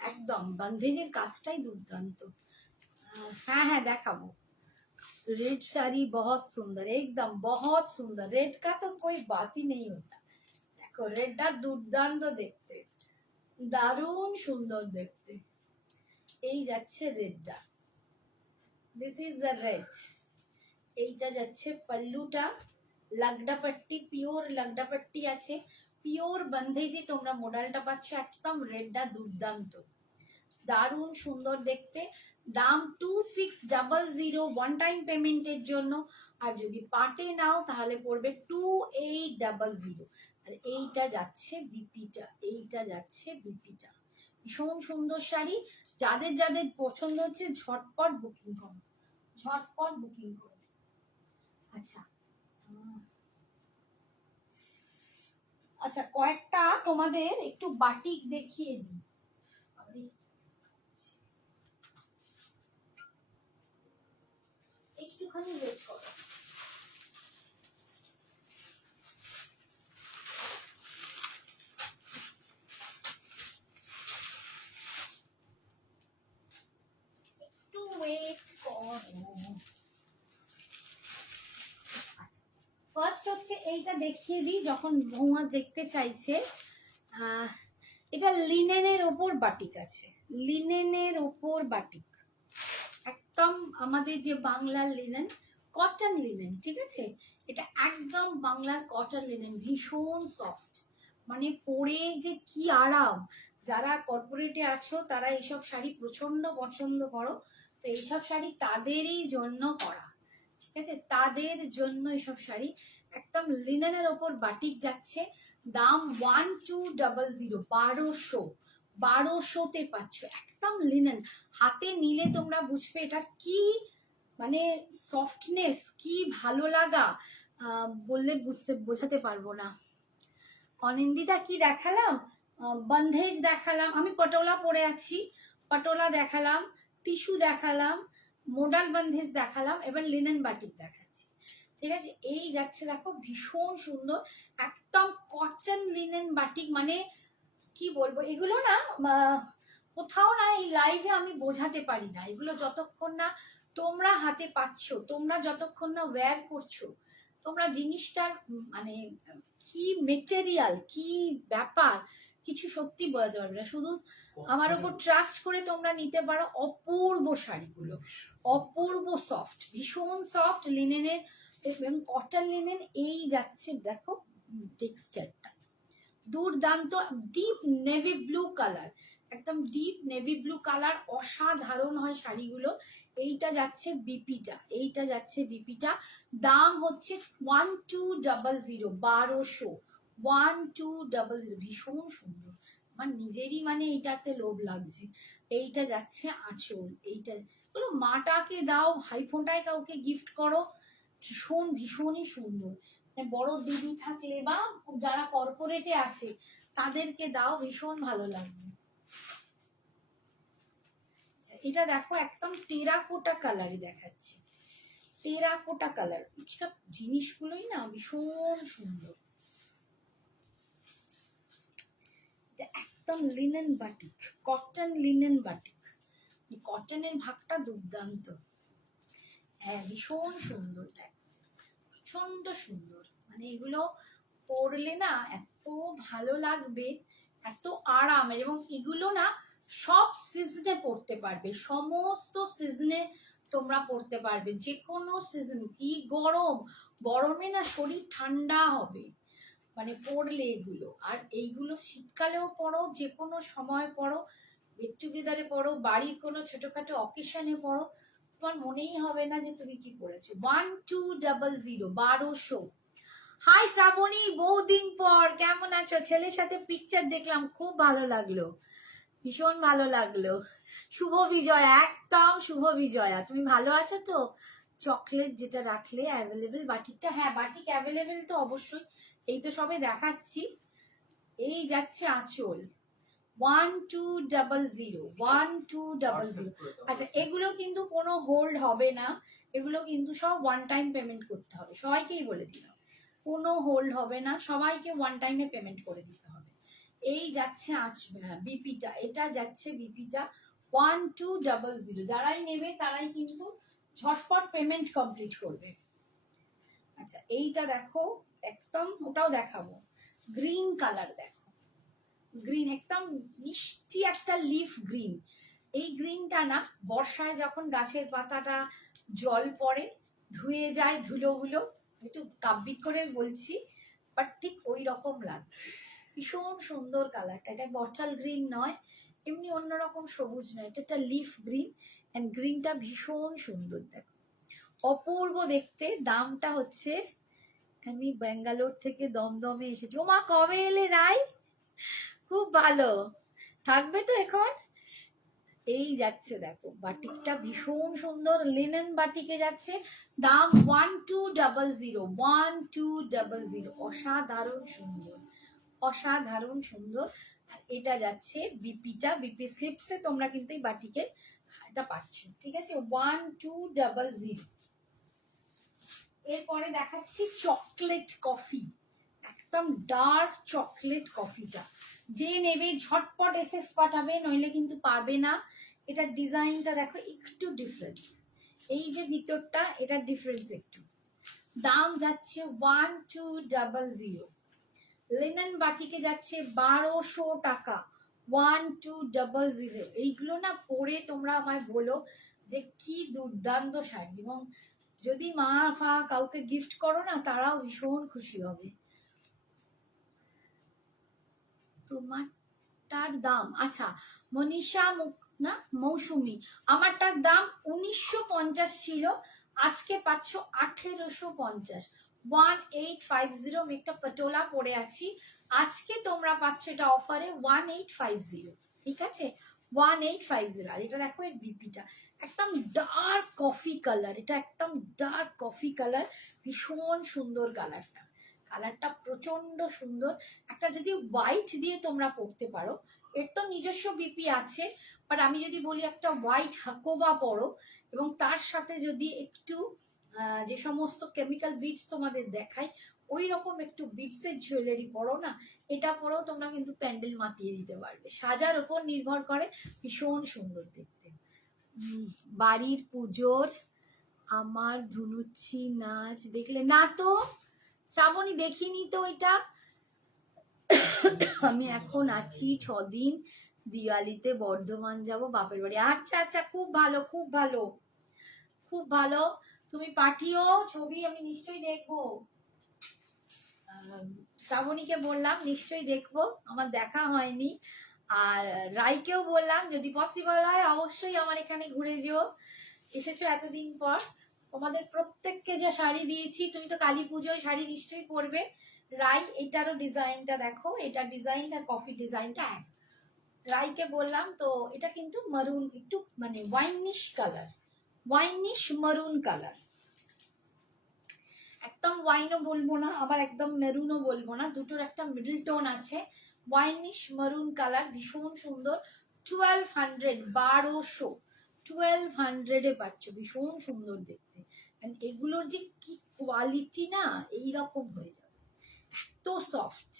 একদম বন্ধেজের কাজটাই দুর্দান্ত। হ্যাঁ হ্যাঁ দেখাবো। रेड साड़ी बहुत सुंदर, एकदम बहुत सुंदर, रेड का तो कोई बात ही नहीं होता। देखो रेडটা দুর্দান্ত দেখতে, দারুণ সুন্দর দেখতে। এই যাচ্ছে রেডটা, দিস ইজ দ্য রেড। এইটা যাচ্ছে পাল্লুটা, লাগডা পাট্টি, পিওর লাগডা পাট্টি আছে, পিওর বন্ধেজে তোমরা মডেলটা পাচ্ছ, একদম রেডটা দুর্দান্ত, দারুণ সুন্দর দেখতে। দাম 2600, ওয়ান টাইম পেমেন্টের জন্য। আর যদি পার্টে নাও তাহলে পড়বে 2800। আর এইটা যাচ্ছে বিপিটা, এইটা যাচ্ছে বিপিটা, ভীষণ সুন্দর শাড়ি। যাদের যাদের পছন্দ হচ্ছে ঝটপট বুকিং করো, ঝটপট বুকিং করো। আচ্ছা আচ্ছা, কয়েকটা তোমাদের একটু বাটিক দেখিয়ে দিই। একটুখানি ওয়েট করো। একটু ওয়েট করো। ফার্স্ট হচ্ছে এইটা দেখিয়ে দিই, যখন বৌমা দেখতে চাইছে। এটা লিনেনের ওপর বাটিক আছে, লিনেনের ওপর বাটিক, একদম আমাদের যে বাংলার লিনেন, কটন লিনেন, ঠিক আছে? এটা একদম বাংলার কটন লিনেন, ভীষণ সফট, মানে পরে যে কি আরাম। যারা কর্পোরেটে আছো তারা এইসব শাড়ি প্রচন্ড পছন্দ করো, তো এইসব শাড়ি তাদেরই জন্য করা, ঠিক আছে? তাদের জন্য এইসব শাড়ি। একদম লিনেনের ওপর বাটিক যাচ্ছে, দাম 1200, 1200তে পাচ্ছ, একদম লিনেন। হাতে নিলে তোমরা বুঝবে এটা কি, মানে সফটনেস, কি ভালো লাগা, বললে বোঝাতে পারবো না। অনিন্দিতা কি দেখালাম? বন্ধেজ দেখালাম, আমি পটোলা পরে আছি, পটোলা দেখালাম, টিস্যু দেখালাম, মোডাল বন্ধেজ দেখালাম, এবার লিনেন বাটিক দেখাচ্ছি, ঠিক আছে? এই যাচ্ছে দেখো, ভীষণ সুন্দর, একদম কটন লিনেন বাটিক, মানে কি বলবো, এগুলো না কোথাও না এই লাইভে আমি বোঝাতে পারি না, এগুলো যতক্ষণ না তোমরা হাতে পাচ্ছ, তোমরা যতক্ষণ না ওয়্যার করছো, তোমরা জিনিসটার মানে কি মেটেরিয়াল, কি ব্যাপার, কিছু সত্যি বোঝাতে পারবে না। শুধু আমার ওপর ট্রাস্ট করে তোমরা নিতে পারো। অপূর্ব শাড়িগুলো, অপূর্ব সফট, ভীষণ সফট লিনেনের এবং কটন লিনেন। এই যাচ্ছে দেখো টেক্সচারটা দুর্দান্ত, ডিপ নেভি ব্লু কালার, একদম ডিপ নেভি ব্লু কালার, অসাধারণ হয় শাড়িগুলো। এইটা যাচ্ছে বিপিটা, এইটা যাচ্ছে বিপিটা, দাম হচ্ছে 1200, 1200, ভীষণ সুন্দর, আমার নিজেরই মানে এইটাতে লোভ লাগছে। এইটা যাচ্ছে আঁচল, এইটা বলো মাটাকে দাও, ভাইফোঁটায় কাউকে গিফট করো, ভীষণ ভীষণই সুন্দর, বড় দিদি থাকলে বা যারা কর্পোরেটে আছে তাদেরকে দাও, ভীষণ ভালো লাগবে। এটা দেখো একদম টেরাকোটা কালারই দেখাচ্ছি, টেরাকোটা কালার, সব জিনিসগুলোই না ভীষণ সুন্দর। একদম linen batik, cotton linen batik, কটনের ভাগটা দুর্দান্ত, হ্যাঁ ভীষণ সুন্দর, দেখ প্রচন্ড সুন্দর, মানে এগুলো পরলে না এত ভালো লাগবে, এত আরাম, এবং এগুলো না সব সিজনে পরতে পারবে, সমস্ত সিজনে তোমরা পরতে পারবে, যে কোনো সিজন। কি গরম, গরমে না শরীর ঠান্ডা হবে মানে পরলে এগুলো, আর এইগুলো শীতকালেও পরো, যে কোনো সময় পরো, গেট টুগেদারে পরো, বাড়ির কোনো ছোটখাটো অকেশনে পরো, তোমার মনেই হবে না যে তুমি কি পরেছো। 1200, 1200। হাই শ্রাবণী, বহুদিন পর, কেমন আছো? ছেলের সাথে পিকচার দেখলাম, খুব ভালো লাগলো, ভীষণ ভালো লাগলো। শুভ বিজয়া, একদম শুভ বিজয়া, তুমি ভালো আছো তো? চকলেট যেটা রাখলে অ্যাভেলেবেল, বাটিকটা, হ্যাঁ বাটিক অ্যাভেলেবেল তো অবশ্যই, এই তো সবে দেখাচ্ছি। এই যাচ্ছে আঁচল, 1200, 1200। আচ্ছা এগুলো কিন্তু কোনো হোল্ড হবে না, এগুলো কিন্তু সব ওয়ান টাইম পেমেন্ট করতে হবে, সবাইকেই বলে দিলাম, কোনো হোল্ড হবে না, সবাইকে ওয়ান টাইমে পেমেন্ট করে দিতে হবে। এই যাচ্ছে বিপিটা, এটা যাচ্ছে বিপিটা 1200, যারাই নেবে তারাই কিন্তু ঝটপট পেমেন্ট কমপ্লিট করবে। আচ্ছা এইটা দেখো, একদম ওটাও দেখাবো, গ্রিন কালার দেখো, গ্রিন একদম মিষ্টি একটা লিফ গ্রিন। এই গ্রিনটা না বর্ষায় যখন গাছের পাতাটা জল পড়ে ধুয়ে যায় ধুলোগুলো, একটু কাব্যিক করে বলছি, বাট ঠিক ওই রকম লাগছে, ভীষণ সুন্দর কালারটা। এটা বটল গ্রিন নয়, এমনি অন্যরকম সবুজ নয়, এটা একটা লিফ গ্রিন, অ্যান্ড গ্রিনটা ভীষণ সুন্দর, দেখো অপূর্ব দেখতে। দামটা হচ্ছে, আমি ব্যাঙ্গালোর থেকে দমদমে এসেছি, ও মা কবে এলে রাই? খুব ভালো, থাকবে তো এখন? এই যাচ্ছে দেখো বাটিকটা, ভীষণ সুন্দর, লিনেন বাটিকে যাচ্ছে, দাম 1200, 1200, অসাধারণ সুন্দর, অসাধারণ সুন্দর। আর এটা যাচ্ছে বিপিটা, বিপি স্লিপসে তোমরা কিন্তু এই বাটিকের এটা পাচ্ছ, ঠিক আছে? 1200। এরপরে দেখাচ্ছি চকলেট কফি, একদম ডার্ক চকলেট কফিটা। যে নেবে ঝটপট এসএস পাঠাবে, নইলে কিন্তু পাবে না। এটার ডিজাইনটা দেখো একটু ডিফারেন্স, এই যে ভিতরটা এটার ডিফারেন্স একটু। দাম যাচ্ছে 1200। লিনেন বাটিকে যাচ্ছে 1200 টাকা, 1200। এইগুলো না পরে তোমরা আমায় বলো যে কি দুর্দান্ত শাড়ি, এবং যদি মা ফা কাউকে গিফট করো না তারাও ভীষণ খুশি হবে। তোমারটার দাম, আচ্ছা মনীষা না মৌসুমি, আমারটার দাম 1950 ছিল, আজকে পাচ্ছ 1850। 1850। আমি একটা পটোলা পরে আছি, আজকে তোমরা পাচ্ছ এটা অফারে 1850। ঠিক আছে, 1850। আর এটা দেখো এর বিপিটা একদম ডার্ক কফি কালার, এটা একদম ডার্ক কফি কালার, ভীষণ সুন্দর কালারটা, কালারটা প্রচন্ড সুন্দর। একটা যদি হোয়াইট দিয়ে তোমরা পরতে পারো, এর তো নিজস্ব বিপি আছে, বাট আমি যদি বলি একটা হোয়াইট হাকোবা পরো, এবং তার সাথে যদি একটু যে সমস্ত কেমিক্যাল বিটস তোমাদের দেখাই ওই রকম একটু বিটসের জুয়েলারি পরো না, এটা পরেও তোমরা কিন্তু প্যান্ডেল মাতিয়ে দিতে পারবে। সাজার ওপর নির্ভর করে, ভীষণ সুন্দর দেখতে। বাড়ির পুজোর আমার ধুনুচ্ছি নাচ দেখলে না তো শ্রাবণী? দেখিনি তো এটা। আমি এখন আছি 6 দিন, দিওয়ালিতে বর্ধমান যাব বাপের বাড়ি। আচ্ছা আচ্ছা, খুব ভালো খুব ভালো খুব ভালো, তুমি পাঠিও ছবি, আমি নিশ্চয়ই দেখবো। শ্রাবণীকে বললাম নিশ্চয়ই দেখবো, আমার দেখা হয়নি। আর রাইকেও বললাম যদি পসিবল হয় অবশ্যই আমার এখানে ঘুরে যেও। এসেছো এতদিন পর, তোমাদের প্রত্যেককে যে শাড়ি দিয়েছি, তুমি তো কালী পুজোয় শাড়ি নিশ্চয়ই পরবে। রাই এটারও ডিজাইনটা দেখো, এটা ডিজাইনটা কফি ডিজাইনটা এক। রাইকে বললাম তো, এটা কিন্তু মারুন, একটু মানে ওয়াইনিশ কালার, ওয়াইনিশ মারুন কালার, একদম ওয়াইনও বলবো না আবার একদম মেরুনও বলবো না, দুটোর একটা মিডল টোন আছে। ওয়াইনিশ মারুন কালার, ভীষণ সুন্দর। 1200, 1200, 1200 পাচ্ছ, ভীষণ সুন্দর দেখতে। এগুলোর যে কি কোয়ালিটি না, এইরকম হয়ে যাবে, এত সফট,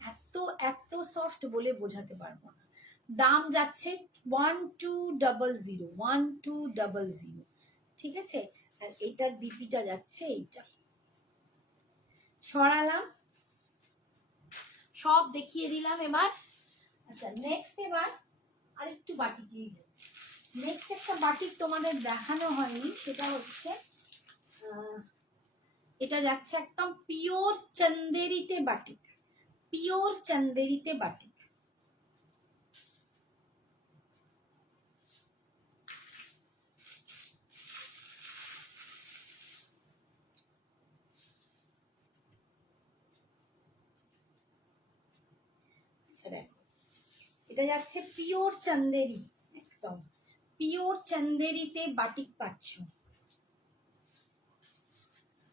এত এত সফট বলে বোঝাতে পারবো না। দাম যাচ্ছে 1200, 1200। ঠিক আছে, আর এইটার বিপিটা যাচ্ছে এইটা। সরালাম, সব দেখিয়ে দিলাম এবার। আচ্ছা নেক্সট এবার আরেকটু বাটিক প্লিজ। নেক্সট একটা বাটিক তোমাদের দেখানো হয়নি, সেটা হচ্ছে এটা যাচ্ছে একদম পিওর চন্দেরিতে বাটিক, পিওর চন্দেরিতে বাটিক। দেখো এটা যাচ্ছে পিওর চন্দেরি, একদম পিওর চন্দেরিতে বাটিক পাচ্ছ।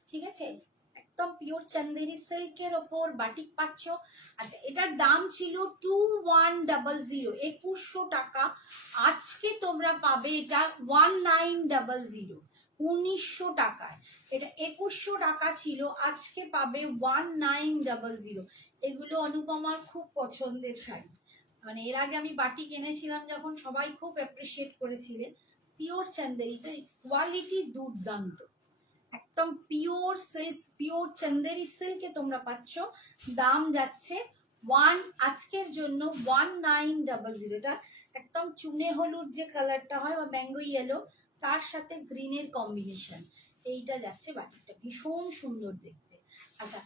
ঠিক আছে, একদম পিওর চন্দেরি সিল্কের ওপর বাটিক পাচ্ছ। আচ্ছা এটার দাম ছিল 2100, 2100 টাকা, আজকে তোমরা পাবে এটা 1900, 1900 টাকায়। এটা 2100 টাকা ছিল, আজকে পাবে 1900। এগুলো অনুপমার খুব পছন্দের শাড়ি, মানে এর আগে আমি বাটি কিনেছিলাম যখন, সবাই খুব অ্যাপ্রিসিয়েট করেছিলেন। পিওর চন্দেরিতে কোয়ালিটি দুর্দান্ত, একদম পিওর সিল্ক, পিওর চন্দেরি সিল্কে তোমরা পাচ্ছ। দাম যাচ্ছে আজকের জন্য 1900। এটা একদম চুনে হলুদ যে কালারটা হয় বা ম্যাঙ্গো ইয়েলো, তার সাথে গ্রিনের কম্বিনেশন, এইটা যাচ্ছে বাটিকটা, ভীষণ সুন্দর দেখতে। আচ্ছা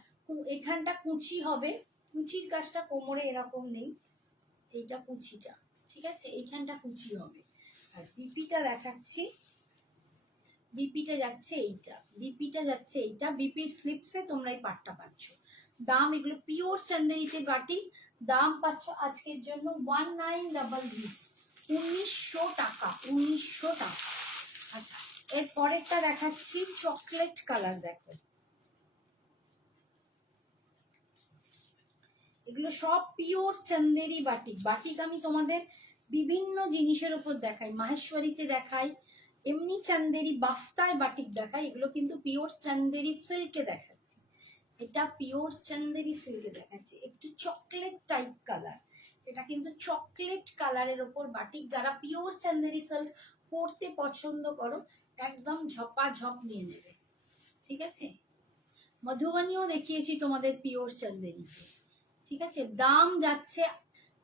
এখানটা কুচি হবে, কুচির কাজটা কোমরে এরকম নেই, এইটা কুচিটা, ঠিক আছে, এইখানটা কুচি হবে। আর বিপিটা দেখাচ্ছি, বিপিটা যাচ্ছে এইটা, বিপিটা যাচ্ছে এইটা, বিপির স্লিপসে তোমরা এই পাটটা পাচ্ছ। দাম এগুলো পিওর চন্দেরিতে বাটি, দাম পাচ্ছ আজকের জন্য 1900, 1900 টাকা, 1900 টাকা। আচ্ছা এর পরেরটা দেখাচ্ছি চকলেট কালার, দেখো এগুলো সব পিওর চন্দেরি বাটিক। বাটিক আমি তোমাদের বিভিন্ন জিনিসের উপর দেখাই, মাহেশ্বরীতে দেখাই, এমনি চান্দেরি বাফতায় বাটিক দেখায়, এগুলো কিন্তু পিওর চান্দেরি সিল্কে দেখাচ্ছি। এটা পিওর চান্দেরি সিল্কে দেখাচ্ছি, একটু চকলেট টাইপ কালার। এটা কিন্তু চকলেট কালারের ওপর বাটিক। যারা পিওর চান্দেরি সিল্ক পরতে পছন্দ করো একদম ঝপাঝপ নিয়ে নেবে, ঠিক আছে। মধুবনীও দেখিয়েছি তোমাদের পিওর চান্দেরিতে, ঠিক আছে। দাম যাচ্ছে,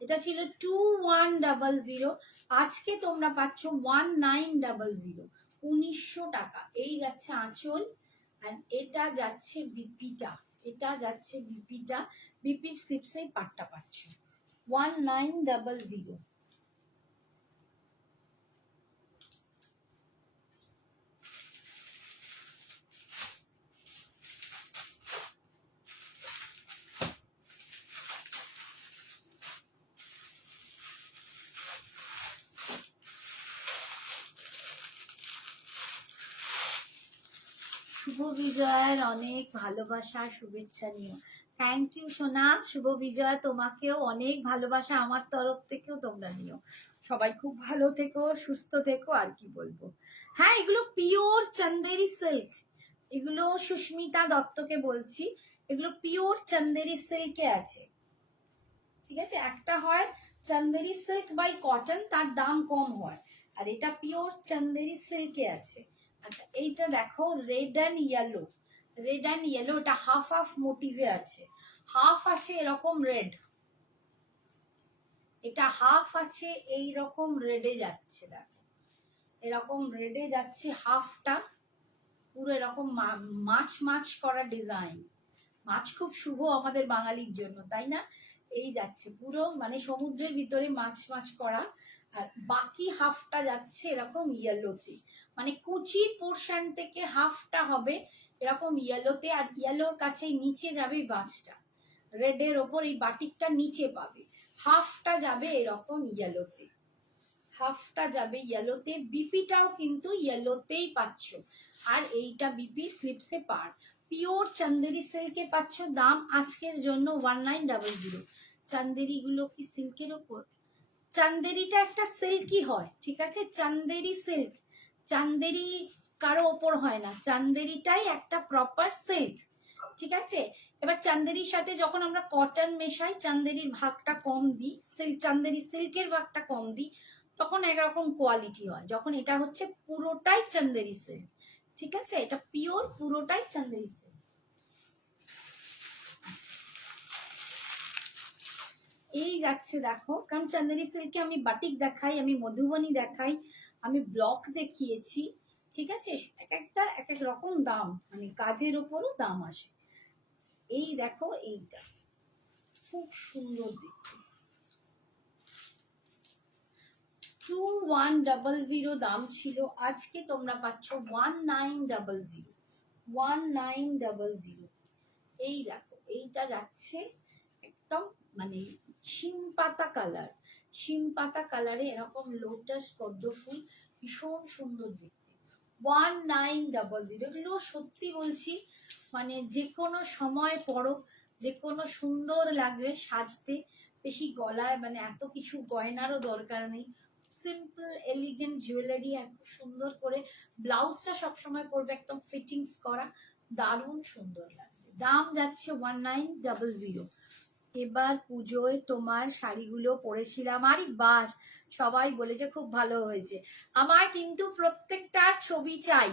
এটা ছিল 2100, আজকে তোমরা পাচ্ছ 1900, 1900 টাকা। এই যাচ্ছে আঁচল, আর এটা যাচ্ছে বিপিটা, এটা যাচ্ছে বিপিটা, বিপির স্লিপসে পাট্টা পাচ্ছ 1900। শুভ বিজয়ের অনেক ভালোবাসা শুভেচ্ছা নিও। থ্যাংক ইউ সোনা। শুভ বিজয়, তোমাকেও অনেক ভালোবাসা আমার তরফ থেকেও তোমরা নিও। সবাই খুব ভালো থেকো, সুস্থ থেকো, আর কি বলবো। হ্যাঁ, এগুলো পিওর চান্দেরি সিল্ক, এগুলো সুস্মিতা দত্তকে বলছি, এগুলো পিওর চান্দেরি সিল্কে আছে, ঠিক আছে। একটা হয় চান্দেরি সিল্ক বাই কটন, তার দাম কম হয়, আর এটা পিওর চান্দেরি সিল্কে আছে। আচ্ছা, এইটা দেখো red and yellow, red and yellow, এটা হাফ হাফ মোটিভে আছে, হাফ আছে এরকম রেড, এটা হাফ আছে এই রকম রেডে যাচ্ছে, দেখো এরকম রেডে যাচ্ছে হাফটা, পুরো এরকম মাছ মাছ করা ডিজাইন। মাছ খুব শুভ আমাদের বাঙালির জন্য, তাই না? এই যাচ্ছে পুরো মানে সমুদ্রের ভিতরে মাছ মাছ করা, আর বাকি হাফটা যাচ্ছে এরকম ইয়েলোতে, মানে কুচির পোর্শন থেকে হাফটা হবে এরকম ইয়েলোতে, আর ইয়েলোর কাছে নিচে যাবে মাছটা, রেডের ওপর এই বাটিকটা নিচে পাবে, হাফটা যাবে এরকম ইয়েলোতে, হাফটা যাবে ইয়েলোতে, বিপিটাও কিন্তু ইয়েলোতেই পাচ্ছ, আর এইটা বিপি স্লিপসে পার, পিওর চান্দেরি সিল্কে পাচ্ছ। দাম আজকের জন্য 1900। চান্দেরি গুলো কি সিল্কের ওপর? চান্দেরিটা একটা সিল্কই হয়, ঠিক আছে, চান্দেরি সিল্ক, চান্দেরি কারো ওপর হয় না, চান্দেরিটাই একটা প্রপার সিল্ক, ঠিক আছে। এবার চান্দেরির সাথে যখন আমরা কটন মেশাই, চান্দেরির ভাগটা কম দিই, সিল্ক চান্দেরি সিল্কের ভাগটা কম দিই, তখন একরকম কোয়ালিটি হয়। যখন এটা হচ্ছে পুরোটাই চান্দেরি সিল্ক, ঠিক আছে, এটা পিওর পুরোটাই চান্দেরি সিল্ক। এই যাচ্ছে দেখো, কারণ চান্দেরি সিল্কে আমি বাটিক দেখাই, আমি মধুবনী দেখাই, আমি ব্লক দেখিয়েছি, ঠিক আছে, এক একটা এক এক রকম দাম, মানে কাজের উপরও দাম আসে। এই দেখো এইটা খুব সুন্দর দেখতে, 2100 দাম ছিল, আজকে তোমরা পাচ্ছ 1900, 1900। এই দেখো এইটা যাচ্ছে একদম মানে শিম পাতা কালার, শিম পাতা কালারে এরকম লোটাস পদ্ম ফুল, ভীষণ সুন্দর দেখতে, 1900। এগুলো সত্যি বলছি, মানে যে কোনো সময় পরো, যে কোনো সুন্দর লাগবে সাজতে, বেশি গলায় মানে এত কিছু গয়নারও দরকার নেই, সিম্পল এলিগেন্ট জুয়েলারি, এত সুন্দর করে ব্লাউজটা সবসময় পরবে একদম ফিটিংস করা, দারুণ সুন্দর লাগবে। দাম যাচ্ছে 1900। এবার পুজোয় তোমার শাড়িগুলো পরেছিলাম, আরে বাস, সবাই বলেছে খুব ভালো হয়েছে। আমার কিন্তু প্রত্যেকটার ছবি চাই,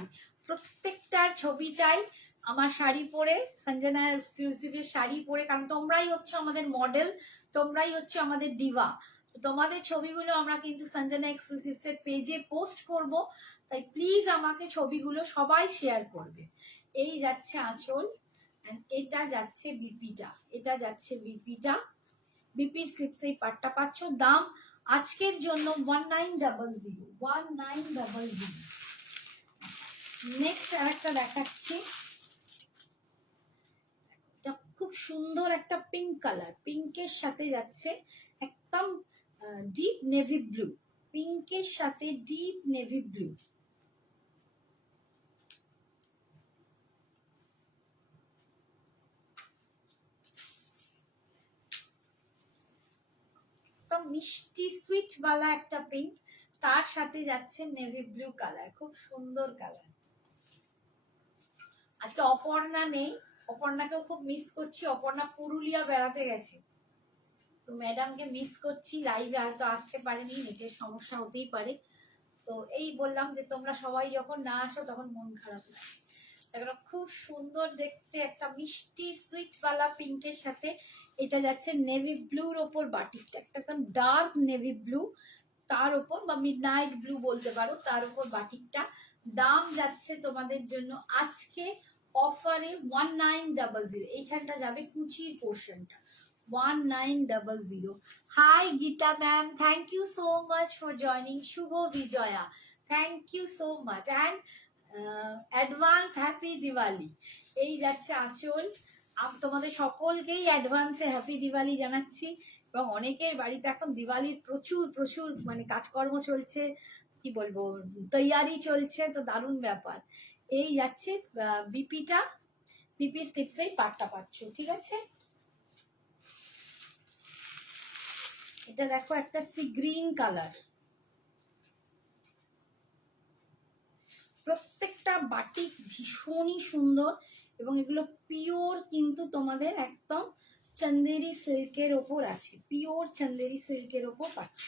প্রত্যেকটার ছবি চাই আমার শাড়ি পরে, সঞ্জনা এক্সক্লুসিভের শাড়ি পরে, কারণ তোমরাই হচ্ছে আমাদের মডেল, তোমরাই হচ্ছে আমাদের ডিভা, তোমাদের ছবিগুলো আমরা কিন্তু সঞ্জনা এক্সক্লুসিভসের পেজে পোস্ট করব, তাই প্লিজ আমাকে ছবিগুলো সবাই শেয়ার করবে। এই যাচ্ছে আঁচল, এটা যাচ্ছে বিপিটা, এটা যাচ্ছে বিপিটা, বিপির স্লিপস এই পাটটা পাচ্ছ। দাম আজকের জন্য 1900, 1900। নেক্সট আরেকটা দেখাচ্ছি, এটা খুব সুন্দর একটা পিঙ্ক কালার, পিঙ্কের সাথে যাচ্ছে একদম ডিপ নেভি ব্লু, পিঙ্কের সাথে ডিপ নেভি ব্লু, মিষ্টি সুইট বালা একটা পিঙ্ক, তার সাথে যাচ্ছে নেভি ব্লু কালার, খুব সুন্দর কালার। আজকে অপর্ণা নেই, অপর্ণাকেও খুব মিস করছি। অপর্ণা পুরুলিয়া বেড়াতে গেছে, তো ম্যাডামকে মিস করছি। লাইভে হয়তো আসতে পারেনি, নেটের সমস্যা হতেই পারে। তো এই বললাম যে তোমরা সবাই যখন না আসো তখন মন খারাপ লাগে। দেখো খুব সুন্দর দেখতে, একটা মিষ্টি সুইট বালা পিঙ্কের সাথে এটা যাচ্ছে নেভি ব্লুর ওপর বাটিকটা, একটা একদম ডার্ক নেভি ব্লু, তার ওপর বা মিডনাইট ব্লু বলতে পারো, তার উপর বাটিকটা। দাম যাচ্ছে তোমাদের জন্য আজকে অফারে 1900। এইখানটা যাবে কুচির পোর্শনটা 1900। Hi Geeta ma'am, thank you so much for joining. Shubho Bijoya, thank you so much, and advance happy Diwali. এই যাচ্ছে আঁচল। তোমাদের সকলকেই অ্যাডভান্সে হ্যাপি দিওয়ালি জানাচ্ছি। এবং অনেকের বাড়িতে এখন দিওয়ালির প্রচুর প্রচুর মানে কাজকর্ম চলছে, কি বলবো, তৈয়ারি চলছে, তো দারুণ ব্যাপার। এই যাচ্ছে বিপিটা, বিপি স্টিপসেই পাটটা পাচ্ছ, ঠিক আছে। এটা দেখো একটা সি গ্রিন কালার, প্রত্যেকটা বাটিক ভীষণই সুন্দর এবং এগুলো পিওর কিন্তু তোমাদের একদম চন্দেরি সিল্কের ওপর আছে, পিওর চন্দেরি সিল্কের ওপর পাচ্ছ।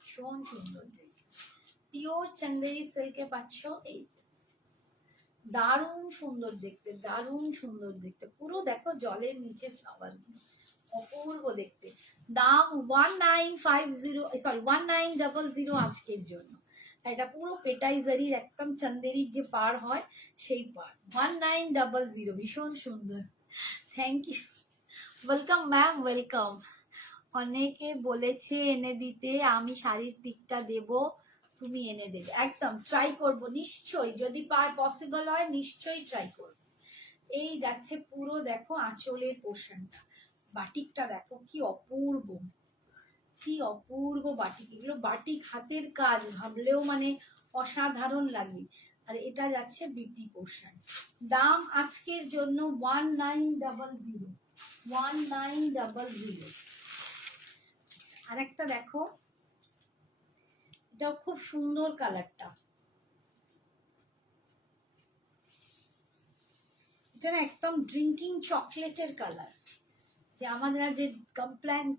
ভীষণ সুন্দর, পিওর চন্দেরি সিল্কে পাচ্ছ। এই দারুণ সুন্দর দেখতে, দারুণ সুন্দর দেখতে, পুরো দেখো জলের নিচে ফ্লাওয়ার, অপূর্ব দেখতে। দাম 1900 আজকের জন্য। এটা পুরো পেটাইজারির একদম চন্দেরির যে পার হয় সেই পার, 1900। ভীষণ সুন্দর, thank you, welcome ma'am, welcome. অনেকে বলেছে এনে দিতে, আমি শাড়ির পিকটা দেব, তুমি এনে দেবে। একদম ট্রাই করব নিশ্চয়ই, যদি পসিবল হয় নিশ্চয়ই ট্রাই করব। এই যাচ্ছে পুরো দেখো আঁচলের পোর্শনটা, বাটিকটা দেখো কি অপূর্ব, কি অপূর্ব বাটিক। এগুলো বাটিক হাতের কাজ, ভাবলেও মানে অসাধারণ লাগে। আর এটা যাচ্ছে বিপি পোর্শন। দাম আজকের জন্য 1900, 1900। আরেকটা দেখো, এটাও খুব সুন্দর কালারটা, এটা না একদম ড্রিঙ্কিং চকলেটের কালার, যে আমাদের যে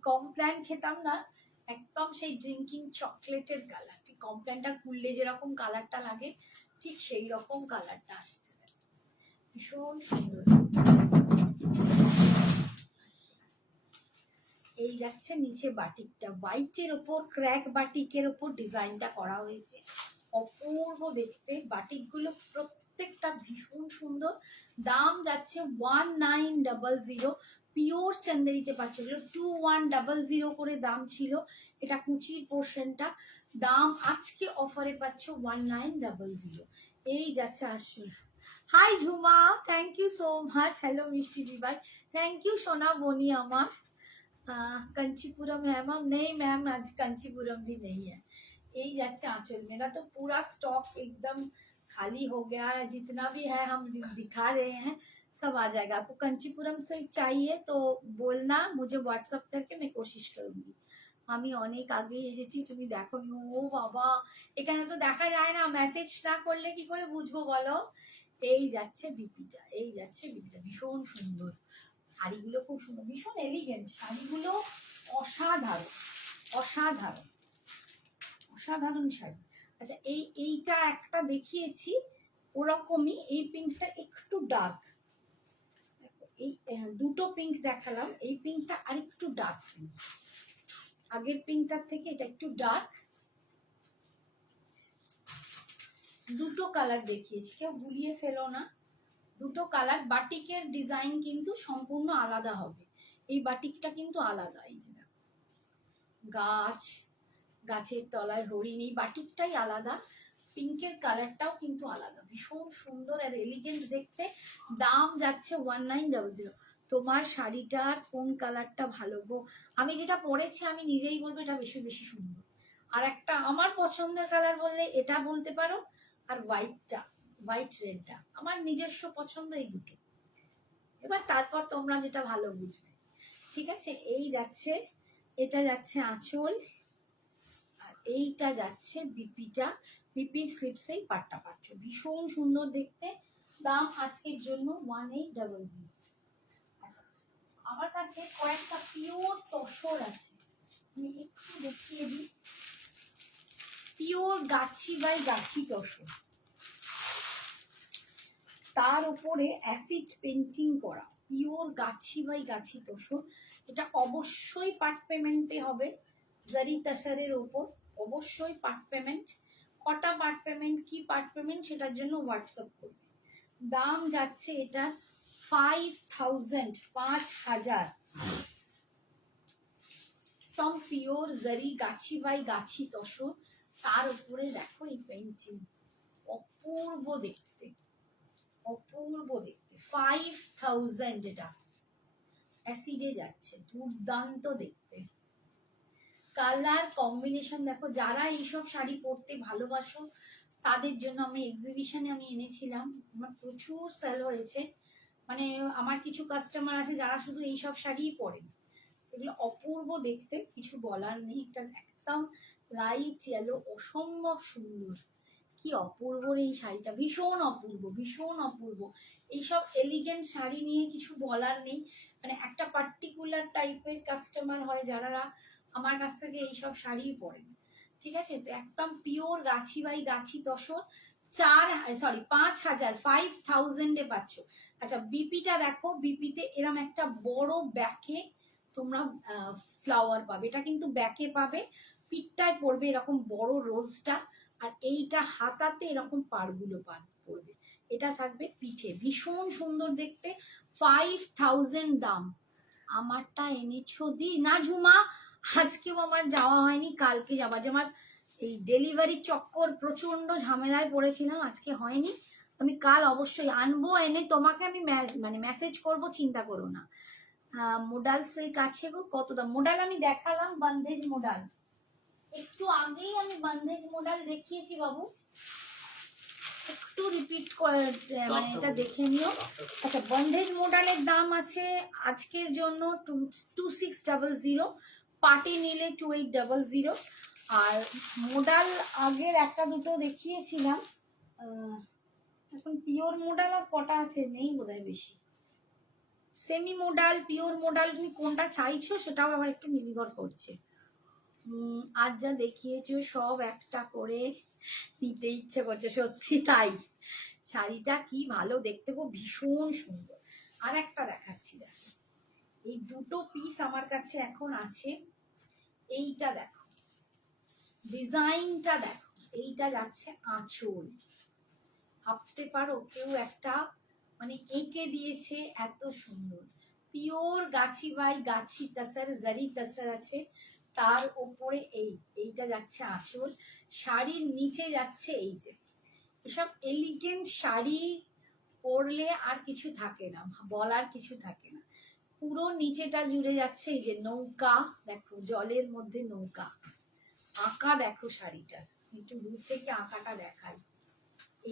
কমপ্ল্যান খেতাম না, একদম সেই ড্রিঙ্কিং চকলেটের কালার। ঠিক কমপ্ল্যানটা খুললে যেরকম কালারটা লাগে ঠিক সেই রকম কালারটা আসছে, ভীষণ সুন্দর। এই যাচ্ছে নিচে বাটিকটা, হোয়াইটের ওপর ক্র্যাক বাটিকের ওপর ডিজাইনটা করা হয়েছে, অপূর্ব দেখতে। বাটিকগুলো প্রত্যেকটা ভীষণ সুন্দর। দাম যাচ্ছে 1900, পিওর চন্দেরিতে পাচ্ছ। 2100 করে দাম ছিল, এটা কুচির পোর্শনটা। দাম আজকে অফারে পাচ্ছ 1900। এই যাচ্ছে আসলে। Hi Jhuma, thank you so much. Hello Mishti Dibai, thank you সোনা বনি আমার। कंचीपुरम है मैम, नहीं मैम आज कंचीपुरम भी नहीं है। यही जाच्छे आंचल, मेरा तो पूरा स्टॉक एकदम खाली हो गया है, जितना भी है हम दिखा रहे हैं सब आ जाएगा। आपको कंचीपुरम से चाहिए तो बोलना, मुझे व्हाट्सअप करके मैं कोशिश करूंगी। আমি অনেক আগে এসেছি, তুমি দেখো। ও বাবা, এখানে তো দেখা যায় না, মেসেজ না করলে কি করে বুঝবো বলো। এই যাচ্ছে বিপিটা, এই যাচ্ছে বিপিটা, ভীষণ সুন্দর। শাড়িগুলো খুব সুন্দর, ভীষণ এলিগেন্ট শাড়িগুলো, অসাধারণ অসাধারণ অসাধারণ শাড়ি। আচ্ছা এইটা একটা দেখিয়েছি ওরকমই, এই পিঙ্কটা একটু ডার্ক, এই দুটো পিঙ্ক দেখালাম, এই পিঙ্কটা আর একটু ডার্ক, আগের পিঙ্কটার থেকে এটা একটু ডার্ক। দুটো কালার দেখিয়েছি, কেউ গুলিয়ে ফেলো না, দুটো কালার। বাটিকের ডিজাইন কিন্তু সম্পূর্ণ আলাদা হবে, এই বাটিকটা কিন্তু আলাদা। এই যে গাছ, গাছের তলায় হরিণ, এই বাটিকটাই আলাদা, পিঙ্কের কালারটাও কিন্তু আলাদা, ভীষণ সুন্দর আর এলিগেন্ট দেখতে। দাম যাচ্ছে 1900। তোমার শাড়িটার কোন কালারটা ভালো গো? আমি যেটা পরেছি আমি নিজেই বলবো এটা বেশি বেশি সুন্দর। আর একটা আমার পছন্দের কালার বললে এটা বলতে পারো, আর হোয়াইটটা, হোয়াইট রেডটা আমার নিজস্ব পছন্দ, এই দুটো। তারপর তোমরা যেটা ভালো বুঝবে। ঠিক আছে, এই যাচ্ছে, এটা যাচ্ছে আঁচল, আর এইটা যাচ্ছে বিপিটা। বিপির স্লিপসেই পাটটা পাচ্ছ, ভীষণ সুন্দর দেখতে। দাম আজকের জন্য 1800। আচ্ছা, আমার কাছে কয়েকটা পিওর তসর আছে, আমি একটু দেখিয়ে দিই। পিওর গাছি বাই গাছি তসর, তার উপরে অ্যাসিড পেন্টিং করা, পিওর গাছি বাই গাছি তসর। এটা অবশ্যই পার্ট পেমেন্টে হবে, জারি তাসারের ওপর অবশ্যই পার্ট পেমেন্ট। কটা পার্ট পেমেন্ট, কি পার্ট পেমেন্ট সেটার জন্য হোয়াটসঅ্যাপ করবে। দাম যাচ্ছে এটা 5000, 5000। একদম পিওর জারি গাছি বাই গাছি তসর, তার উপরে দেখো এই পেন্টিং, অপূর্ব দেখতে, অপূর্ব দেখতে। 5000, এটা অ্যাসিডে যাচ্ছে, দুর্দান্ত দেখতে। কালার কম্বিনেশন দেখো, যারা এইসব শাড়ি পরতে ভালোবাসো তাদের জন্য আমি এক্সিবিশনে আমি এনেছিলাম, আমার প্রচুর সেল হয়েছে। মানে আমার কিছু কাস্টমার আছে যারা শুধু এইসব শাড়িই পরেন, এগুলো অপূর্ব দেখতে, কিছু বলার নেই। এটা একদম লাইট ইয়েলো, অসম্ভব সুন্দর, কি অপূর্ব এই শাড়িটা, ভীষণ অপূর্ব, ভীষণ অপূর্ব। এইসব এলিগেন্ট শাড়ি নিয়ে কিছু বলার নেই, মানে একটা পার্টিকুলার টাইপের কাস্টমার হয় যারা আমার কাছ থেকে এইসব শাড়িই পরেন। ঠিক আছে, তো একদম পিওর গাছি বাই গাছি তসর, 5000 পাচ্ছ। আচ্ছা, বিপিটা দেখো, বিপিতে এরম একটা বড় ব্যাকে তোমরা ফ্লাওয়ার পাবে, এটা কিন্তু ব্যাকে পাবে, পিঠটায় পড়বে এরকম বড় রোজটা, আর এইটা হাতাতে এরকম পাড়গুলো পড়বে, এটা থাকবে পিঠে, ভীষণ সুন্দর দেখতে। 5000 দাম। আমারটা এনেছো দি না ঝুমা, আজকেও আমার যাওয়া হয়নি, কালকে যাওয়া, যে আমার এই ডেলিভারি চক্কর প্রচন্ড ঝামেলায় পড়েছিলাম, আজকে হয়নি। আমি কাল অবশ্যই আনবো, এনে তোমাকে আমি মানে মেসেজ করব, চিন্তা করো না। মোডাল সিল্ক আছে গো, কত দাম? মোডাল আমি দেখালাম, বন্ধেজ মোডাল একটু আগেই আমি বন্ধেজ মোডাল দেখিয়েছি বাবু, একটু রিপিট করে মানে এটা দেখে নিও। আচ্ছা, বন্ধেজ মোডালের দাম আছে আজকের জন্য 2600, পার্টি নিলে 2800। আর মোডাল আগের একটা দুটো দেখিয়েছিলাম, এখন পিওর মোডাল আর কটা আছে, নেই বোধহয় বেশি। সেমি মোডাল, পিওর মোডাল, তুমি কোনটা চাইছো সেটাও আবার একটু নির্ভর করছে। আজ যা দেখিয়েছো সব একটা করে নিতে ইচ্ছে করছে, সত্যি তাই। শাড়িটা কি ভালো দেখতে গো, ভীষণ সুন্দর। আর একটা দেখাচ্ছি, দেখো এই দুটো পিস আমার কাছে এখন আছে। এইটা দেখো, ডিজাইনটা দেখো, এইটা যাচ্ছে আঁচল, ভাবতে পারো কেউ একটা মানে এঁকে দিয়েছে, এত সুন্দর। পিওর গাছি বাই গাছি তাসার, জারি তাসার আছে, তার ওপরে এইটা যাচ্ছে আঁচল, শাড়ির নিচে যাচ্ছে এই যে, এসব এলিগেন্ট শাড়ি পরলে আর কিছু থাকে না, বলার কিছু থাকে না। পুরো নিচেটা জুড়ে যাচ্ছে এই যে নৌকা, দেখো জলের মধ্যে নৌকা আঁকা, দেখো শাড়িটার একটু দূর থেকে আঁকাটা দেখাই,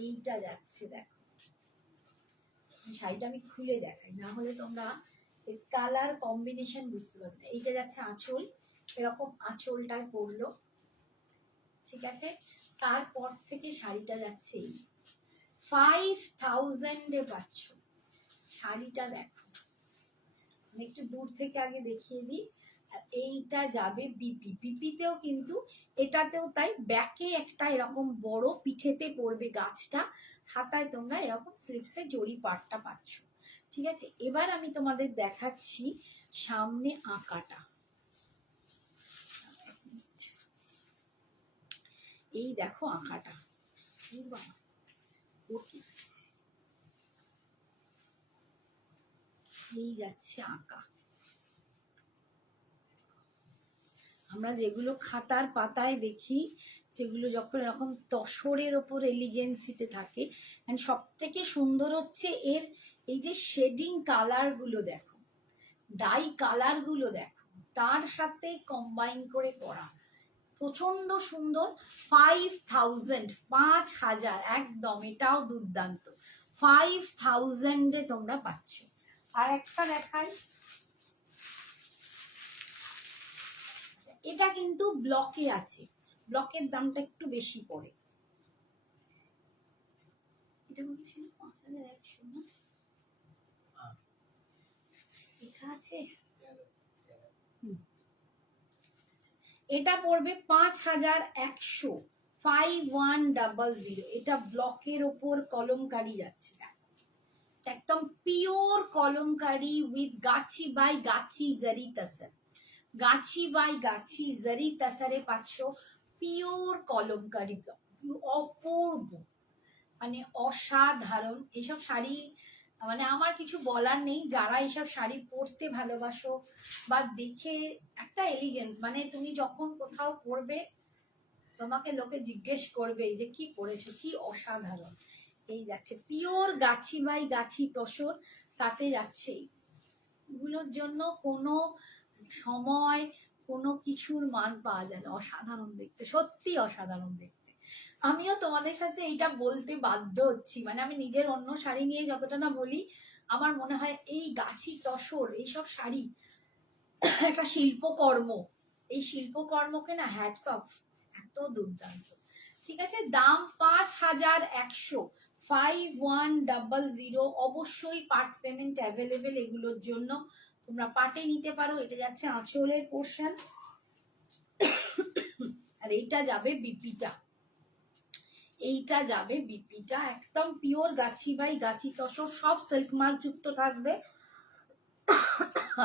এইটা যাচ্ছে দেখো। শাড়িটা আমি খুলে দেখাই, না হলে তোমরা কালার কম্বিনেশন বুঝতে পারবে না। এইটা যাচ্ছে আঁচল, এরকম আঁচলটায় পড়লো, ঠিক আছে। তারপর থেকে শাড়িটা যাচ্ছে এই 5000 পাচ্ছ। শাড়িটা দেখো, আমি একটু দূর থেকে আগে দেখিয়ে দিই। আর এইটা যাবে বিপি, বিপিতেও কিন্তু এটাতেও তাই, ব্যাকে একটা এরকম বড়, পিঠেতে পড়বে গাছটা, হাতায় তোমরা এরকম স্লিপসে জড়ি পাটটা পাচ্ছ। ঠিক আছে, এবার আমি তোমাদের দেখাচ্ছি সামনে আঁকাটা। এই দেখো আঁকাটা, এই যাচ্ছে আঁকা। আমরা যেগুলো খাতার পাতায় দেখি, যেগুলো যখন এরকম তসরের ওপর এলিগেন্সিতে থাকে, সব থেকে সুন্দর হচ্ছে এর এই যে শেডিং কালারগুলো দেখো, ডাই কালারগুলো দেখো, তার সাথে কম্বাইন করে করা, প্রচন্ড সুন্দর। 5000, একদম, এটাও দুর্দান্ত। 5000 তোমরা পাচ্ছ। আর একটা দেখাই, এটা কিন্তু ব্লকে আছে, ব্লকের দামটা একটু বেশি পড়ে। এটা বলছিল 5100 না, লেখা আছে। এটা পড়বে 5100, 5100। এটা ব্লকের ওপর কলমকারি যাচ্ছে, একদম pure kalamkari with Gachhi by গাছি জারি তাসার, গাছি বাই গাছি জারি তাসারে পাচ্ছ পিওর কলমকারি ব্লক, অপূর্ব, মানে অসাধারণ। এসব শাড়ি মানে আমার কিছু বলার নেই, যারা এইসব শাড়ি পরতে ভালোবাসো বা দেখে একটা এলিগেন্স, মানে তুমি যখন কোথাও পরবে তোমাকে লোকে জিজ্ঞেস করবে যে কি পরেছো, কি অসাধারণ। এই যাচ্ছে পিওর গাছি বাই গাছি তসর, তাতে যাচ্ছে এগুলোর জন্য কোনো সময় কোনো কিছুর মান পাওয়া যায় না। অসাধারণ দেখতে, সত্যি অসাধারণ দেখতে। আমিও তোমাদের সাথে এইটা বলতে বাধ্য হচ্ছি, মানে আমি নিজের অন্য শাড়ি নিয়ে যতটা না বলি, আমার মনে হয় এই গাছি তসর এইসব শাড়ি একটা শিল্পকর্ম, এই শিল্পকর্মকে না হ্যাটস অফ, এত দুর্দান্ত। ঠিক আছে, দাম 5100, 5100। অবশ্যই পার্ট পেমেন্ট অ্যাভেলেবেল এগুলোর জন্য, তোমরা পার্টে নিতে পারো। এটা যাচ্ছে আঁচলের পোর্শন, আর এইটা যাবে বিপিটা, এইটা যাবে বিপিটা, একদম পিওর গাছি বাই গাছি তসর, সব সিল্ক মার্ক যুক্ত থাকবে।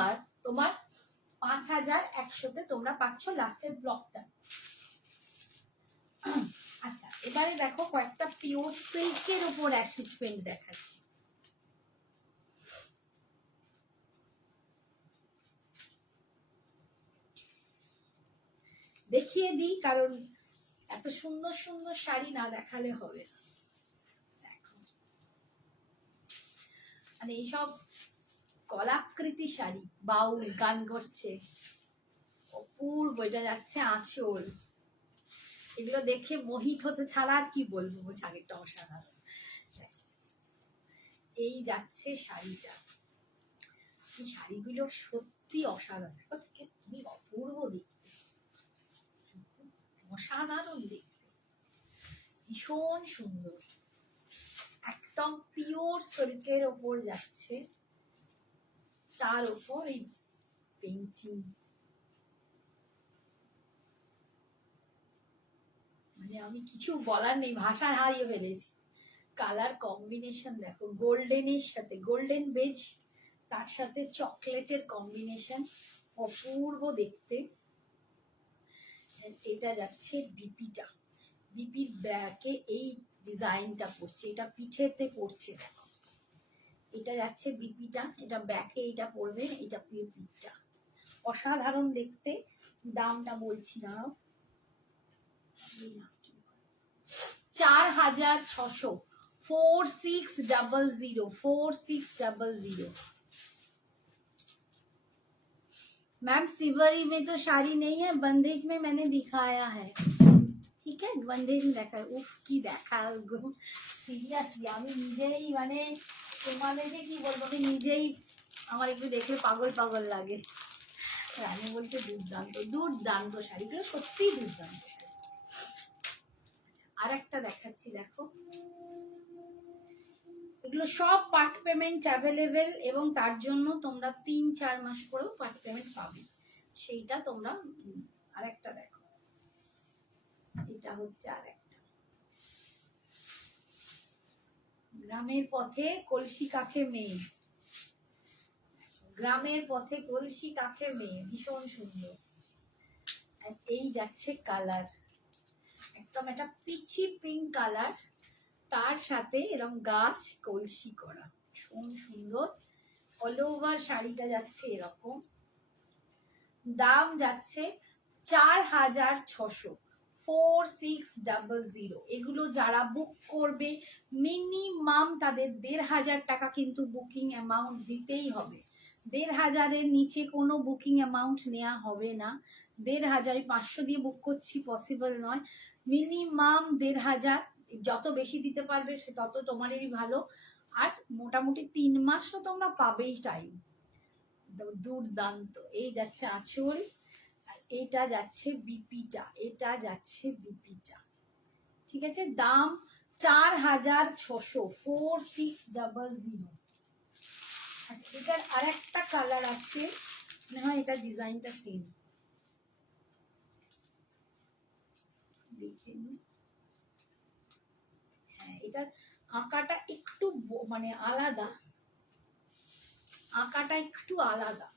আর তোমার 5100-তে তোমরা পাচ্ছ লাস্টের ব্লকটা। আচ্ছা, এবারে দেখো কয়েকটা পিওর সিল্কের উপর অ্যাসিড পেন্ট দেখাচ্ছি। দেখিয়ে দিই, কারণ এত সুন্দর সুন্দর শাড়ি না দেখালে হবে না। দেখো, মানে এইসব কলাকৃতি শাড়ি, বাউল গান করছে, অপূর্ব। এটা যাচ্ছে আঁচল, এগুলো দেখে মোহিত হতে ছাড়া আর কি বলবো, শাড়িটা অসাধারণ। এই যাচ্ছে শাড়িটা, এই শাড়িগুলো সত্যি অসাধারণ, তুমি অপূর্ব দেখতে, অসাধারণ দেখতে, ভীষণ সুন্দর, একদম পিওর সিল্কের ওপর যাচ্ছে, তার ওপর এই পেইন্টিং, মানে আমি কিছু বলার নেই, ভাষা হারিয়ে ফেলেছি। কালার কম্বিনেশন দেখো, গোল্ডেনের সাথে গোল্ডেন বেজ, তার সাথে চকলেটের কম্বিনেশন, অপূর্ব দেখতে। এটা যাচ্ছে বিপিটা, বিপির ব্যাকে এই ডিজাইনটা পড়ছে, এটা পিঠেতে পড়ছে দেখো, এটা যাচ্ছে বিপিটা, এটা ব্যাকে এইটা পড়বে, এটা পিঠটা, অসাধারণ দেখতে। দামটা বলছি না, 4600, 4600, 4600। मैम सिवरी में तो साड़ी नहीं है, बंदेज में मैंने दिखाया है। ঠিক আছে, বন্দেজ দেখা, উফ কি দেখা, সিরিয়াসলি আমি নিজেই মানে তোমাদেরকে কি বলবো, আমি নিজেই আমার একটু দেখলে পাগল পাগল লাগে। রানী বলছে দুর্দান্ত, দুর্দান্ত শাড়িগুলো, সত্যিই দুর্দান্ত শাড়ি। আর একটা দেখাচ্ছি দেখো, এগুলো সব পার্ট পেমেন্ট অ্যাভেলেবেল, এবং তার জন্য তোমরা 3-4 মাস পরেও পার্ট পেমেন্ট পাবে, সেইটা তোমরা। আরেকটা দেখো, এটা হচ্ছে আরেকটা, গ্রামের পথে কলসি কাখে মেয়ে, গ্রামের পথে কলসি কাখে মেয়ে, ভীষণ সুন্দর। আর এই যাচ্ছে কালার, একদম একটা পিচি পিঙ্ক কালার, তার সাথে এরকম গাছ কলসি করা, ভীষণ সুন্দর। অল ওভার শাড়িটা যাচ্ছে এরকম, দাম যাচ্ছে 4600, 4600। এগুলো যারা বুক করবে মিনিমাম তাদের 1500 টাকা কিন্তু বুকিং অ্যামাউন্ট দিতেই হবে। 1500-এর নিচে কোনো বুকিং অ্যামাউন্ট নেওয়া হবে না। 1500, 500 দিয়ে বুক করছি পসিবল নয়, মিনিমাম 1500, যত বেশি দিতে পারবে সে তত তোমারই ভালো। আর মোটামুটি 3 মাস তো তোমরা পাবেই টাইম। দুর্দান্ত। এই যাচ্ছে আঁচল, আর এটা যাচ্ছে বিপিটা, এটা যাচ্ছে বিপিটা। ঠিক আছে, দাম 4600, 4600। আচ্ছা, এটার আর একটা কালার আছে, মনে হয় এটা ডিজাইনটা সেম, দেখে নিই। হ্যাঁ, এটার আঁকাটা একটু মানে আলাদা, আঁকাটা একটু আলাদা,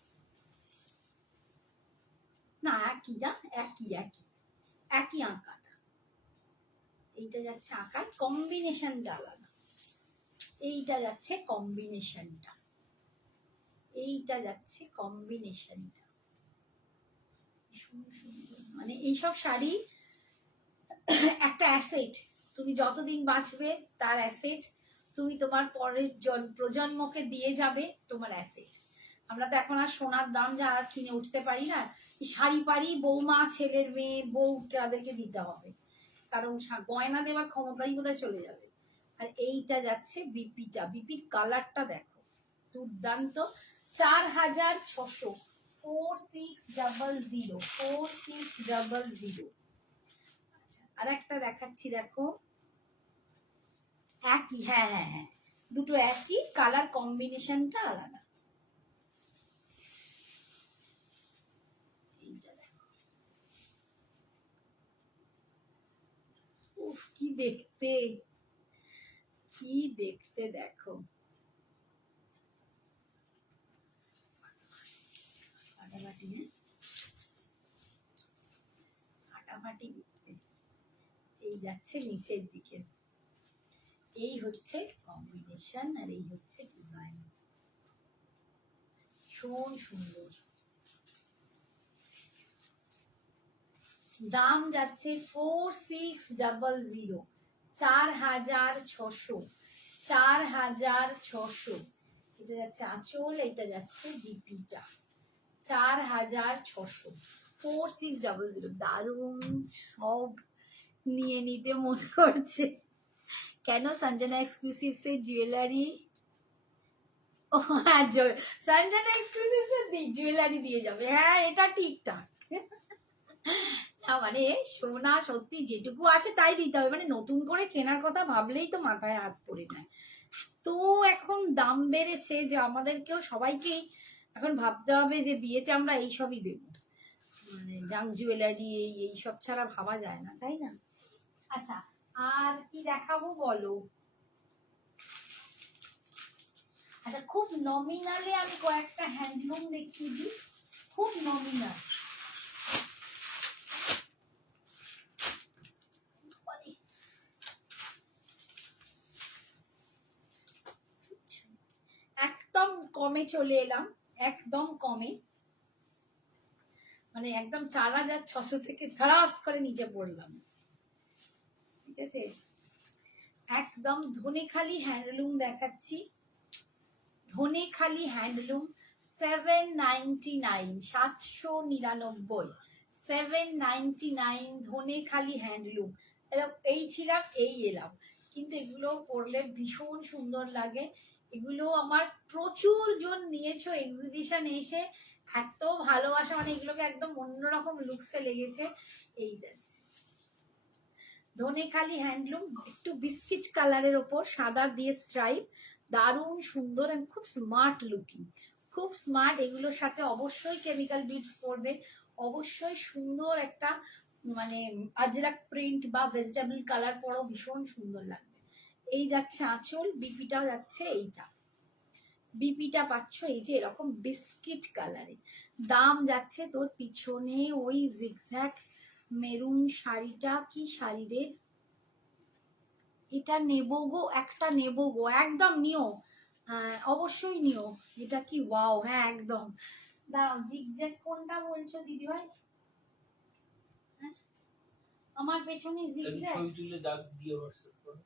না একই, না একই একই একই আঁকাটা। এইটা যাচ্ছে আঁকার কম্বিনেশনটা আলাদা, এইটা যাচ্ছে কম্বিনেশনটা, এইটা যাচ্ছে কম্বিনেশনটা। মানে এইসব শাড়ি একটা অ্যাসেট, তুমি যতদিন বাঁচবে তার অ্যাসেট, তুমি তোমার পরের প্রজন্মকে দিয়ে যাবে তোমার অ্যাসেট। আমরা তো এখন আর সোনার দাম যা আর কিনে উঠতে পারি না, শাড়ি পাড়ি বৌমা, ছেলের মেয়ে, বউ, তাদেরকে দিতে হবে, কারণ গয়না দেওয়ার ক্ষমতাই বোধহয় চলে যাবে। আর এইটা যাচ্ছে বিপিটা, বিপির কালারটা দেখো, দুর্দান্ত। 4600, 4600, 4600। আর একটা দেখাচ্ছি দেখো, একই, হ্যাঁ হ্যাঁ হ্যাঁ, দুটো একই, কালার কম্বিনেশনটা আলাদা। এইটা দেখো, উফ কি দেখতে, কি দেখতে দেখো। ফাটাফাটি, হ্যাঁ ফাটাফাটি দেখতে। এই যাচ্ছে নিচের দিকে, এই হচ্ছে কম্বিনেশন, আর এই হচ্ছে ডিজাইন, ভীষণ সুন্দর। দাম যাচ্ছে 4600, 4600, 4600। এটা যাচ্ছে আঁচল, এটা যাচ্ছে বিপিটা, 4600, 4600। দারুণ, সব নিয়ে নিতে মন করছে। কেন সঞ্জনা এক্সক্লুসিভস এর জুয়েলারি, ও হ্যাঁ, সঞ্জনা এক্সক্লুসিভস এর জুয়েলারি দিয়ে যাবে, হ্যাঁ এটা ঠিকঠাক। না মানে সোনা সত্যি যেটুকু আছে তাই দিতে হবে, মানে নতুন করে কেনার কথা ভাবলেই তো মাথায় হাত পড়ে যায়। তো এখন দাম বেড়েছে যে আমাদেরকেও সবাইকেই এখন ভাবতে হবে যে বিয়েতে আমরা এইসবই দেব, মানে জাঙ্ক জুয়েলারি এইসব ছাড়া ভাবা যায় না, তাই না? আচ্ছা, আর কি দেখাবো বলো? আচ্ছা, খুব নমিনালে আমি কয়েকটা হ্যান্ডলুম দেখিয়ে দিই, খুব নমিনাল। একদম কমে চলে এলাম, একদম কমে, মানে একদম 4600 থেকে ধারাস করে নিচে পড়লাম। ঠিক আছে, একদম ধনেখালি হ্যান্ডলুম দেখাচ্ছি, ধনেখালি হ্যান্ডলুম, 799, 799, 799 ধনেখালি হ্যান্ডলুম। এই ছিলাম, এই এলাম, কিন্তু এগুলো পরলে ভীষণ সুন্দর লাগে। এগুলো আমার প্রচুর জন নিয়েছো এক্সিবিশন এসে, এত ভালোবাসা, মানে এগুলোকে একদম অন্যরকম লুকসে লেগেছে। এই যাচ্ছে ধনেখালি হ্যান্ডলুম, একটু বিস্কিট কালারের ওপর সাদা দিয়ে স্ট্রাইপ, দারুণ সুন্দর, আর খুব স্মার্ট লুকিং, খুব স্মার্ট। এগুলোর সাথে অবশ্যই কেমিক্যাল বিডস পরবে, অবশ্যই সুন্দর একটা মানে আজরাক প্রিন্ট বা ভেজিটেবল কালার পরও ভীষণ সুন্দর লাগবে। এই যাচ্ছে আঁচল, বিপিটাও যাচ্ছে, এইটা বিপিটা পাচ্ছ এই যে এরকম বিস্কিট কালারে। দাম যাচ্ছে তোর পিছনে ওই জিগজ্যাগ মেরুন শাড়িটা, কি শাড়ি রে এটা, নেবো গো, একটা নেবো গো, একদম নিও, অবশ্যই নিও। এটা কি ওয়াও, হ্যাঁ একদম। দাঁড়াও, জিগজ্যাগ কোনটা বলছো দিদিভাই? আমার পেছনে জিগজ্যাগ ছবি তুলে দাগ দিয়ে হোয়াটসঅ্যাপ করো,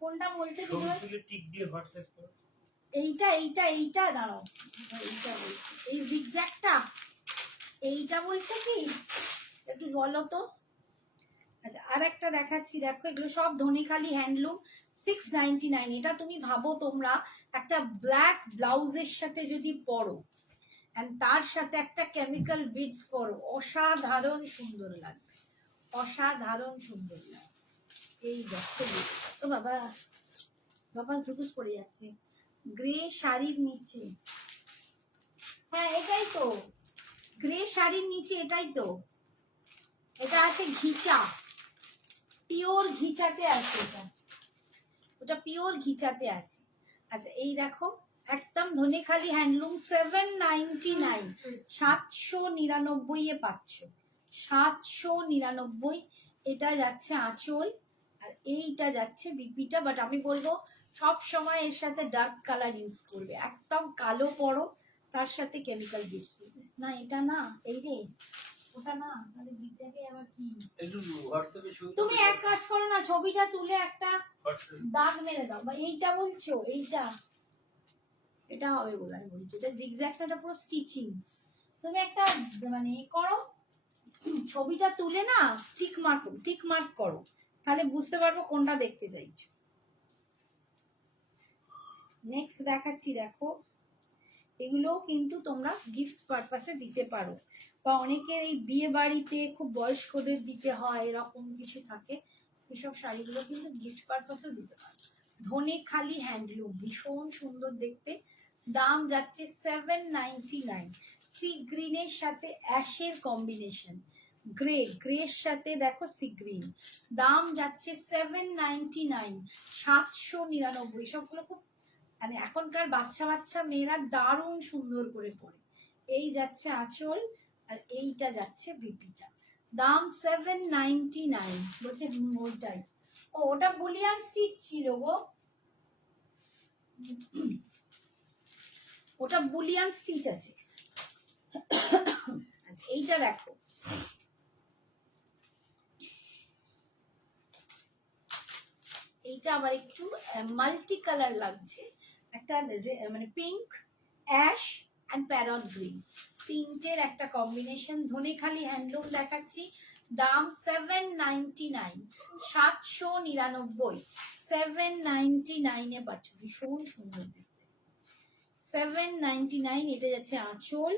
কোনটা বলছো ছবি দিদিভাই? তুলে টিক দিয়ে হোয়াটসঅ্যাপ করো। এইটা এইটা এইটা, দাঁড়াও, এইটা বলছি, এই জিগজ্যাগটা, এইটা বলছো কি, একটু বলো তো। আচ্ছা, আর একটা দেখাচ্ছি দেখো, এগুলো সব ধনেখালি হ্যান্ডলুম, 699। এটা তুমি ভাবো তোমরা একটা ব্ল্যাক ব্লাউজের সাথে যদি পরো এন্ড তার সাথে একটা কেমিক্যাল বিডস পরো, অসাধারণ সুন্দর লাগবে, অসাধারণ সুন্দর লাগবে। এই দেখো তো বাবা, বাবা ঝুকুস পড়ে যাচ্ছে। গ্রে শাড়ির নিচে, হ্যাঁ এটাই তো, গ্রে শাড়ির নিচে এটাই তো, এটা আছে ঘিচা, পিওর ঘিচাতে আছে এটা, ওটা পিওর ঘিচাতে আছে। আচ্ছা এই দেখো একদম ধনেখালি হ্যান্ডলুম, 799, 799 পাচ্ছ, 799। এটা যাচ্ছে আঁচল আর এইটা যাচ্ছে বিপিটা। বাট আমি বলবো সব সময় এর সাথে ডার্ক কালার ইউজ করবে, একদম কালো পরো তার সাথে কেমিক্যাল বিটস করবে না। এটা না, এই রে ওটা না, তাহলে বিটাকে আবার কি। একটু হোয়াটসঅ্যাপে শুনতে তুমি এক কাজ করো না, ছবিটা তুলে একটা হোয়াটসঅ্যাপ দাগ মেরে দাও। বা এইটা বলছো, এইটা এটা হবে বলে আমি বলছি, এটা জিগজ্যাগটা, এটা পুরো স্টিচিং। তুমি একটা মানে করো, ছবিটা তুলে না টিক মার্ক করো, তাহলে বুঝতে পারবো কোনটা দেখতে চাইছো। নেক্সট দেখাচ্ছি, দেখো এগুলো কিন্তু তোমরা গিফট পারপাসে দিতে পারো, বা অনেকের এই বিয়ে বাড়িতে খুব বয়স্কদের দিতে হয়, এরকম কিছু থাকে, এসব শাড়িগুলো কিন্তু গিফট পারপাসেও দিতে পারো। ধনেখালি হ্যান্ডলুম, ভীষণ সুন্দর দেখতে, দাম যাচ্ছে 799। সি গ্রিনের সাথে অ্যাশের কম্বিনেশন, গ্রের সাথে দেখো সি গ্রিন, দাম যাচ্ছে 799, 799। সবগুলো খুব মানে এখনকার বাচ্চা বাচ্চা মেয়েরা দারুণ সুন্দর করে পরে। এই যাচ্ছে আঁচল আর এইটা যাচ্ছে বিপিটা, দাম 799। বলছে ওইটাই, ও ওটা বুলিয়ান স্টিচ ছিল গো, ওটা বুলিয়ান স্টিচ আছে। আচ্ছা এইটা দেখো, এইটা আবার একটু মাল্টি কালার লাগছে, একটা মানে pink, ash and parrot green, তিনটের একটা কম্বিনেশন। ধনেখালি হ্যান্ডলুম দেখাচ্ছি, দাম 799, 799, 799 পাচ্ছ, ভীষণ সুন্দর দেখতে, 799। এটা যাচ্ছে আঁচল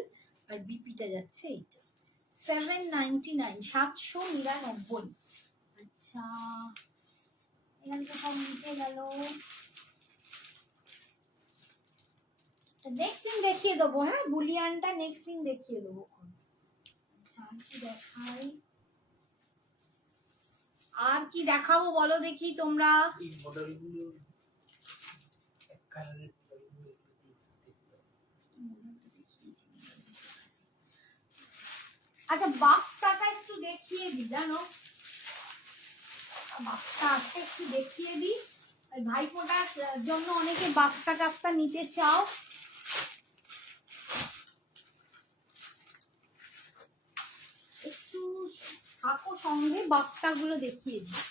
আর বিপিটা যাচ্ছে এইটা, 799, 799। আচ্ছা এখানে তো সব নিচে গেল। নেক্সট দিন দেখিয়ে দেবো, হ্যাঁ বুলিয়ানটা নেক্সট দিন দেখিয়ে দেবো। আচ্ছা আর কি দেখাই, আর কি দেখাবো বলো দেখি তোমরা। এই মডেলগুলো এক কালারের মডেলগুলো আচ্ছা বাফটাটা একটু দেখিয়ে দিই, জানো বাফটা আজকে একটু দেখিয়ে দিই, ভাইফোঁটার জন্য অনেকে বাফটা টাফটা নিতে চাও। একটু থাকো সঙ্গে, বাফটা গুলো দেখিয়ে দিই।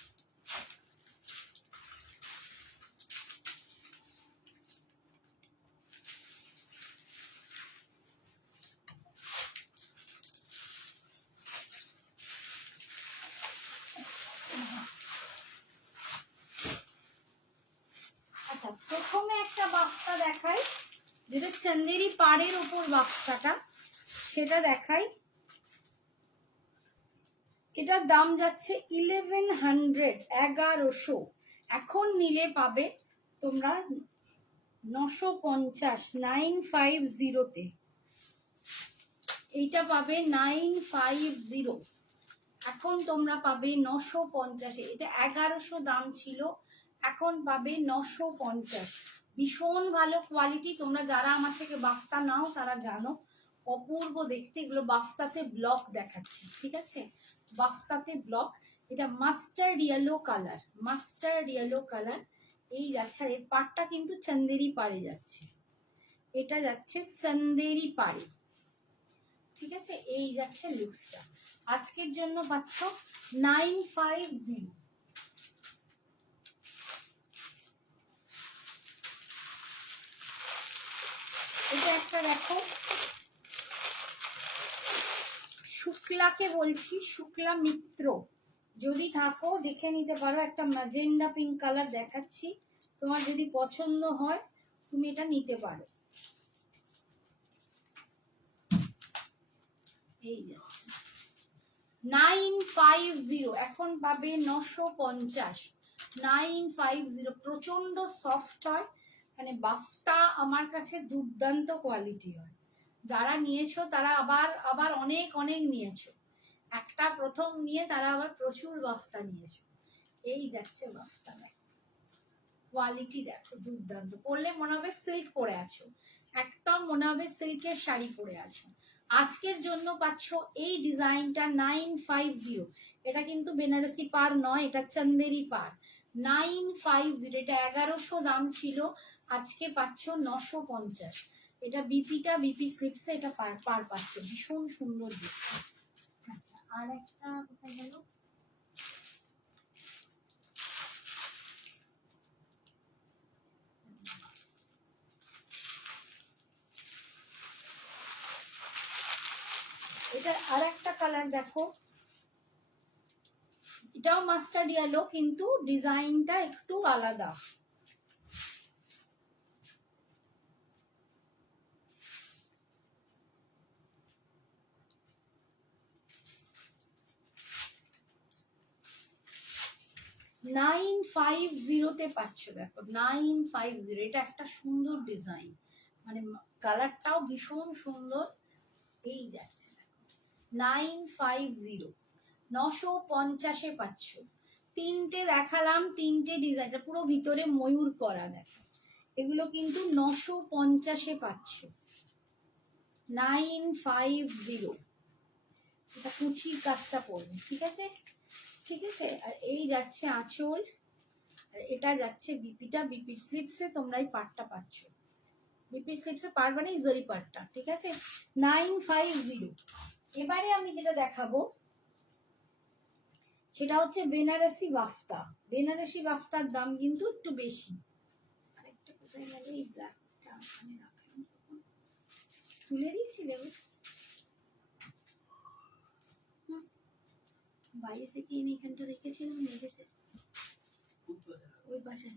আচ্ছা প্রথমে একটা বাফটা দেখাই, যেটা চন্দেরি পাড়ের উপর বাফটাটা, সেটা দেখাই। এটার দাম যাচ্ছে 1100, 1100। এখন নিলে পাবে তোমরা 950, 950-তে, এইটা পাবে 950, এখন তোমরা পাবে 950-এ। এটা 1100 দাম ছিল, এখন পাবে 950। ভীষণ ভালো কোয়ালিটি, তোমরা যারা আমার থেকে বাফতা নাও তারা জানো, অপূর্ব দেখতে। এগুলো বাফতাতে ব্লক দেখাচ্ছি, ঠিক আছে, বাফতাতে ব্লক। এটা mustard yellow colour, mustard yellow colour. এই যাচ্ছে, আর এর পাড়টা কিন্তু চন্দেরি পাড়ে যাচ্ছে, এটা যাচ্ছে চন্দেরি পাড়ে, ঠিক আছে। এই যাচ্ছে লুকসটা, আজকের জন্য পাচ্ছ 950। এটা একটা দেখো, শুক্লাকে বলছি, শুক্লা মিত্র, যদি থাকো দেখে নিতে পারো। একটা ম্যাজেন্ডা পিঙ্ক কালার দেখাচ্ছি, তোমার যদি পছন্দ হয় তুমি এটা নিতে পারো। এই যে 950 এখন পাবে 950। 950 প্রচন্ড সফট হয়, মানে বাফটা আমার কাছে দুর্দান্ত কোয়ালিটি হয়। যারা নিয়েছো তারা আবার আবার অনেক অনেক নিয়েছো, একটা প্রথম নিয়ে তারা আবার প্রচুর বাফটা নিয়েছো। এই যাচ্ছে বাফটা, দেখো কোয়ালিটি দেখো দুর্দান্ত, পরলে মনে হবে সিল্ক পরে আছো, একদম মনে হবে সিল্কের শাড়ি পরে আছো। আজকের জন্য পাচ্ছ এই ডিজাইনটা 950। এটা কিন্তু বেনারসি পার নয়, এটা চন্দেরি পার। 950, এটা 1100 দাম ছিল, আজকে পাচ্ছ 950। এটা বিপিটা, বিপি স্লিপসে এটা পার পার পাচ্ছ, ভীষণ সুন্দর দেখতে। আচ্ছা, আর একটা কোথায় গেল, এটা আর একটা কালার দেখো, এটাও মাস্টার্ড ইয়েলো কিন্তু ডিজাইনটা একটু আলাদা। নাইন ফাইভ জিরোতে পাচ্ছ, দেখো 950, এটা একটা সুন্দর ডিজাইন, মানে কালারটাও ভীষণ সুন্দর। এই যাচ্ছে 950, 950-এ পাচ্ছ। তিনটে দেখালাম, তিনটে ডিজাইন, পুরো ভিতরে ময়ূর করা, দেখো এগুলো কিন্তু 950-এ পাচ্ছ। 950, এটা কুচির কাজটা পড়বে, ঠিক আছে ঠিক আছে। আর এই যাচ্ছে আঁচল, আর এটা যাচ্ছে বিপিটা, বিপি স্লিপসে তোমরা এই পাটটা পাচ্ছ, বিপি স্লিপসে পার মানে জরি পাটটা, ঠিক আছে 950। এবারে আমি যেটা দেখাবো সেটা হচ্ছে বেনারসি বাফতা। বেনারসি বাফতার দাম কিন্তু একটু বেশি। আরেকটা কোথায় গেল এই ব্ল্যাকটা, আমি রাখলাম তুলে দিয়েছিলে বাইরে থেকে এনে এখানটা রেখেছিলাম মেঝেতে, ওই পাশে।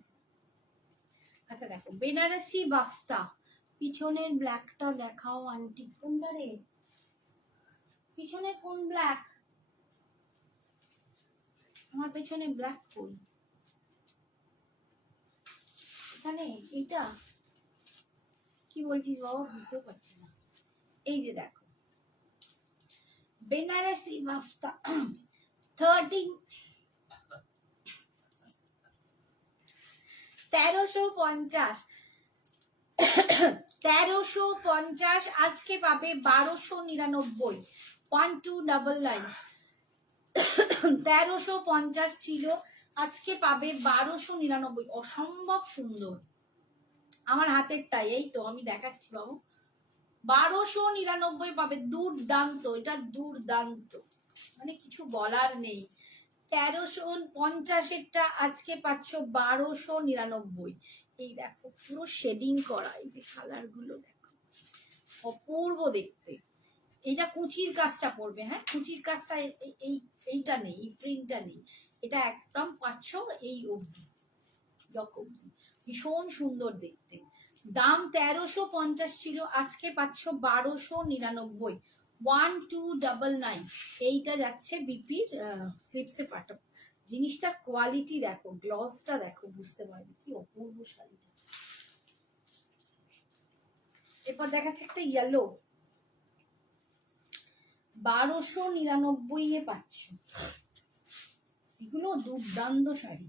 আচ্ছা দেখো বেনারসি বাফতা, পিছনের ব্ল্যাকটা দেখাও আন্টি, কোনটা রে পিছনে, কোন ব্ল্যাক, আমার পেছনে ব্ল্যাক কই, এখানে এইটা, কি বলছিস বাবা বুঝতে পারছি না। এই যে দেখো বেনারসি বাফতা 1350, 1350 আজকে পাবে 1299, 1299। 1350 ছিল, আজকে পাবে 1299, অসম্ভব সুন্দর। আমার হাতেরটাই, এই তো আমি দেখাচ্ছি বাবু, 1299 পাবে, দুর্দান্ত, এটা দুর্দান্ত, মানে কিছু বলার নেই। 1350-এরটা আজকে পাচ্ছ 1299। এই দেখো পুরো শেডিং করা, এই যে কালার গুলো দেখো অপূর্ব দেখতে। এইটা কুচির কাজটা পড়বে, হ্যাঁ কুচির কাজটা এইটা নেই, এই প্রিন্টটা নেই, এটা একদম পাচ্ছ এই অবধি, রকম ভীষণ সুন্দর দেখতে। দাম 1350 ছিল, আজকে পাচ্ছ 1299, 1299। এইটা যাচ্ছে বিপির স্লিপসে পাটা। জিনিসটা কোয়ালিটি দেখো, গ্লসটা দেখো, বুঝতে পারবে কি অপূর্ব শাড়িটা। এরপর দেখাচ্ছে একটা ইয়েলো, 1299-এ পাচ্ছ। এগুলো দুর্দান্ত শাড়ি,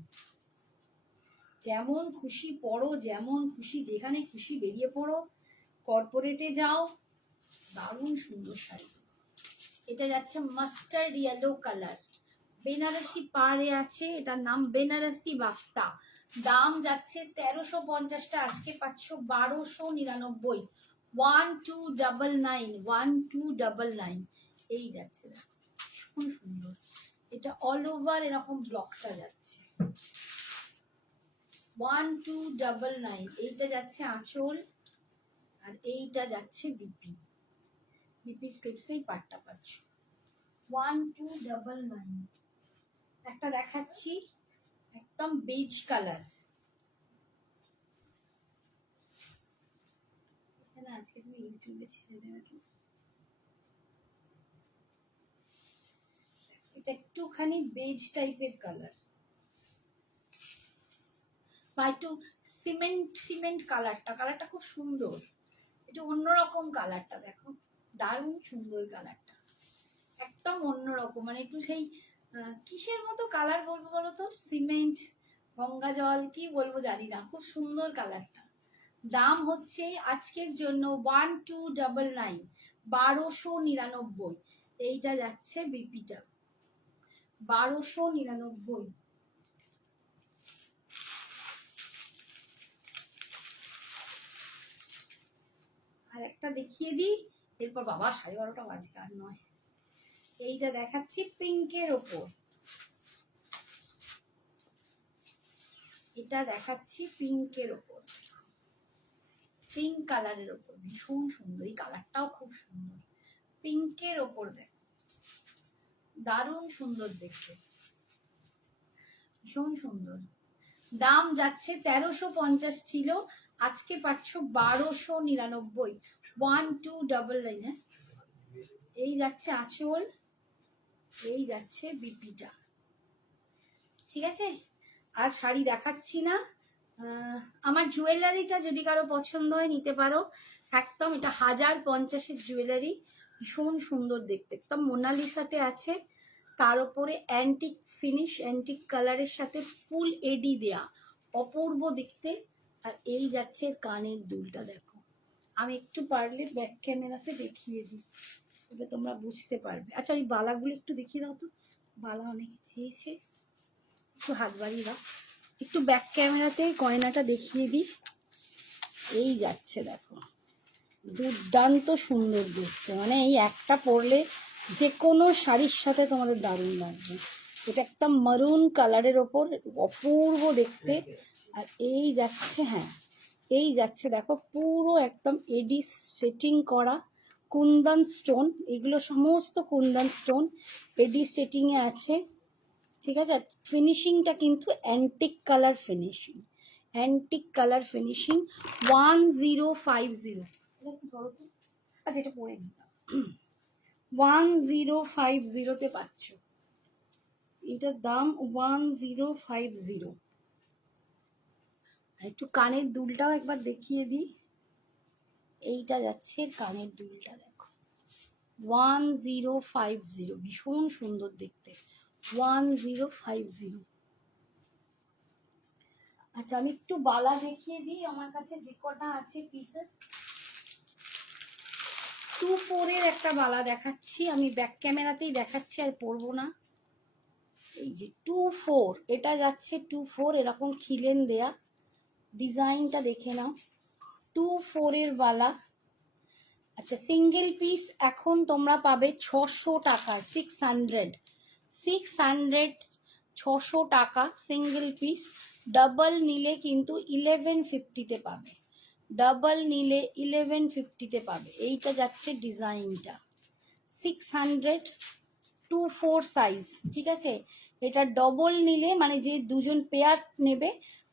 যেমন খুশি পড়ো, যেমন খুশি যেখানে খুশি বেরিয়ে পড়ো, কর্পোরেটে যাও, দারুণ সুন্দর শাড়ি। এটা যাচ্ছে মাস্টার্ড ইয়েলো কালার, বেনারসি পাড়ে আছে, এটার নাম বেনারসি বাফতা। দাম যাচ্ছে 1350টা, আজকে পাচ্ছ 1299, 1299, 1299। এই যাচ্ছে ভীষণ সুন্দর, এটা অল ওভার এরকম ব্লকটা যাচ্ছে 1299। এইটা যাচ্ছে আঁচল, আর এইটা যাচ্ছে বিপি, বিপি স্লিপসেই পাটটা পাচ্ছ 1299। একটা দেখাচ্ছি একদম বেজ কালার, ইউটিউবে ছেড়ে দেবে তো। এটা একটুখানি বেজ টাইপের কালার বা একটু সিমেন্ট কালারটা খুব সুন্দর, একটু অন্যরকম কালারটা দেখো, দারুণ সুন্দর কালারটা, একদম অন্যরকম, মানে একটু সেই কিসের মতো কালার বলবো বলো তো, সিমেন্ট, গঙ্গা জল, কি বলবো জানি না, খুব সুন্দর কালারটা। দাম হচ্ছে আজকের জন্য 1299, 1299। এইটা যাচ্ছে বিপিটা 1299। আর একটা দেখিয়ে দিই, এরপর বাবা 12:30 বাজে, আর নয়। এইটা দেখাচ্ছি পিঙ্কের ওপর, এটা দেখাচ্ছি পিঙ্কের ওপর, পিঙ্ক কালারের ওপর, ভীষণ সুন্দর, এই কালারটাও খুব সুন্দর, পিঙ্কের ওপর দেখো, দারুণ সুন্দর দেখতে, ভীষণ সুন্দর। দাম যাচ্ছে 1350 ছিল, আজকে পাচ্ছ 1299, 1299। এই যাচ্ছে আঁচল, এই যাচ্ছে বিপিটা, ঠিক আছে। আর শাড়ি দেখাচ্ছি না। আমার জুয়েলারিটা যদি কারো পছন্দ হয় নিতে পারো, একদম এটা 1050-এর জুয়েলারি, ভীষণ সুন্দর দেখতে, একদম মোনালিসাতে আছে, তার উপরে অ্যান্টিক ফিনিশ, অ্যান্টিক কালারের সাথে ফুল এডি দেয়া, অপূর্ব দেখতে। আর এই যাচ্ছে কানের দুলটা দেখো, আমি একটু পারলে ব্যাক ক্যামেরাতে দেখিয়ে দিই, তবে তোমরা বুঝতে পারবে। আচ্ছা ওই বালাগুলো একটু দেখিয়ে দাও তো, বালা অনেকে চেয়েছে, একটু হাত বাড়িয়ে দাও, একটু ব্যাক ক্যামেরাতে গয়নাটা দেখিয়ে দিই। এই যাচ্ছে দেখো, দুর্দান্ত সুন্দর দেখতে, মানে এই একটা পরলে যে কোনো শাড়ির সাথে তোমাদের দারুণ লাগবে। এটা একটা মারুন কালারের ওপর, অপূর্ব দেখতে। আর এই যাচ্ছে, হ্যাঁ এই যাচ্ছে দেখো, পুরো একদম এডি সেটিং করা, কুন্দন স্টোন, এগুলো সমস্ত কুন্দন স্টোন এডি সেটিংয়ে আছে, ঠিক আছে। ফিনিশিংটা কিন্তু antique colour finishing, antique colour finishing, 1050। আচ্ছা এটা পরে নিলাম, 1050-তে পাচ্ছ, এটার দাম 1050। আর একটু কানের দুলটাও একবার দেখিয়ে দিই, এইটা যাচ্ছে কানের দুলটা দেখো, 1050, ভীষণ সুন্দর দেখতে, 1050। আচ্ছা আমি একটু বালা দেখিয়ে দিই, আমার কাছে যে কটা আছে পিসেস। 24-এর একটা বালা দেখাচ্ছি, আমি ব্যাক ক্যামেরাতেই দেখাচ্ছি, আর পরবো না। এই যে 24, এটা যাচ্ছে 24, এরকম খিলেন দেয়া, ডিজাইনটা দেখে নাও, 24-এর বালা। আচ্ছা সিঙ্গেল পিস এখন তোমরা পাবে 600 টাকা, 600, 600 টাকা সিঙ্গেল পিস। ডাবল নিলে কিন্তু 1150-তে পাবে, ডাবল নিলে 1150-তে পাবে। এইটা যাচ্ছে ডিজাইনটা 600, 24 সাইজ, ঠিক আছে। এটা ডবল নিলে মানে যে দুজন পেয়ার নেবে,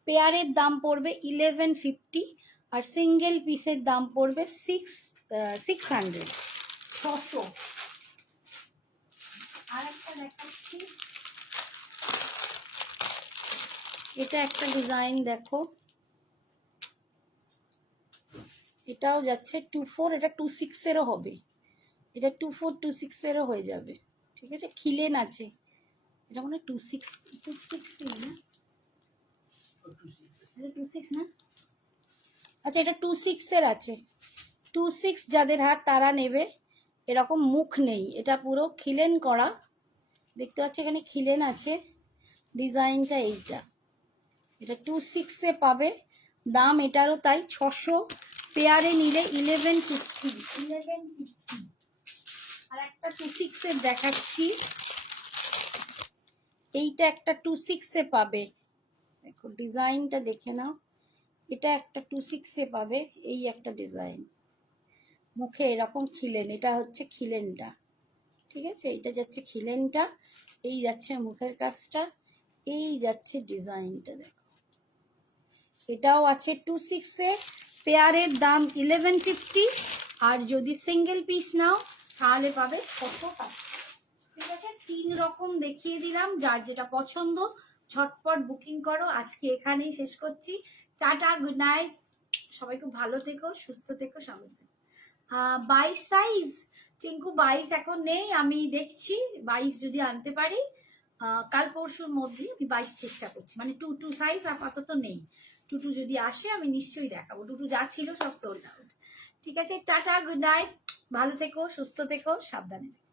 পেয়ারের দাম পড়বে 1150, আর সিঙ্গেল পিসের দাম পড়বে 600, 600। আর একটা দেখাচ্ছি, এটা একটা ডিজাইন দেখো, এটাও যাচ্ছে 24, এটা 26-এরও হবে, এটা 24, 26-এরও হয়ে যাবে, ঠিক আছে। খিলেন আছে, এটা মনে হয় 26 না, এটা 26 না, আচ্ছা এটা 26-এর আছে, 26 যাদের হাত তারা নেবে। এরকম মুখ নেই, এটা পুরো খিলেন করা, দেখতে পাচ্ছ এখানে খিলেন আছে, ডিজাইনটা এইটা, এটা 26-এ পাবে, দাম এটারও তাই 600, পেয়ারে নিলে 1150। আর একটা 26-এর দেখাচ্ছি, এইটা একটা 26-এ পাবে, দেখো ডিজাইনটা দেখে নাও, এটা একটা 26-এ পাবে, এই একটা ডিজাইন, মুখে এরকম খিলেন, এটা হচ্ছে খিলেনটা, ঠিক আছে, এটা যাচ্ছে খিলেনটা, এই যাচ্ছে মুখের কাজটা, এই যাচ্ছে ডিজাইনটা দেখো, এটাও আছে 26-এ, পেয়ারের দাম 1150, আর যদি সিঙ্গেল পিস নাও তাহলে পাবে 600 টাকা। ঠিক আছে, 3 রকম দেখিয়ে দিলাম, যার যেটা পছন্দ ঝটপট বুকিং করো। আজকে এখানেই শেষ করছি। টাটা, গুড নাইট, সবাই খুব ভালো থেকো, সুস্থ থেকো, সবাই। 22 সাইজ টিঙ্কু, 22 এখন নেই, আমি দেখছি 22 যদি আনতে পারি কাল পরশুর মধ্যে আমি 22 চেষ্টা করছি, মানে 2 সাইজ আপাতত নেই। 2 যদি আসে আমি নিশ্চয়ই দেখাবো। 2 যা ছিল সব সোল্ড আউট। ঠিক আছে, টাটা, গুড নাইট, ভালো থেকো, সুস্থ থেকো, সাবধানে থেকো।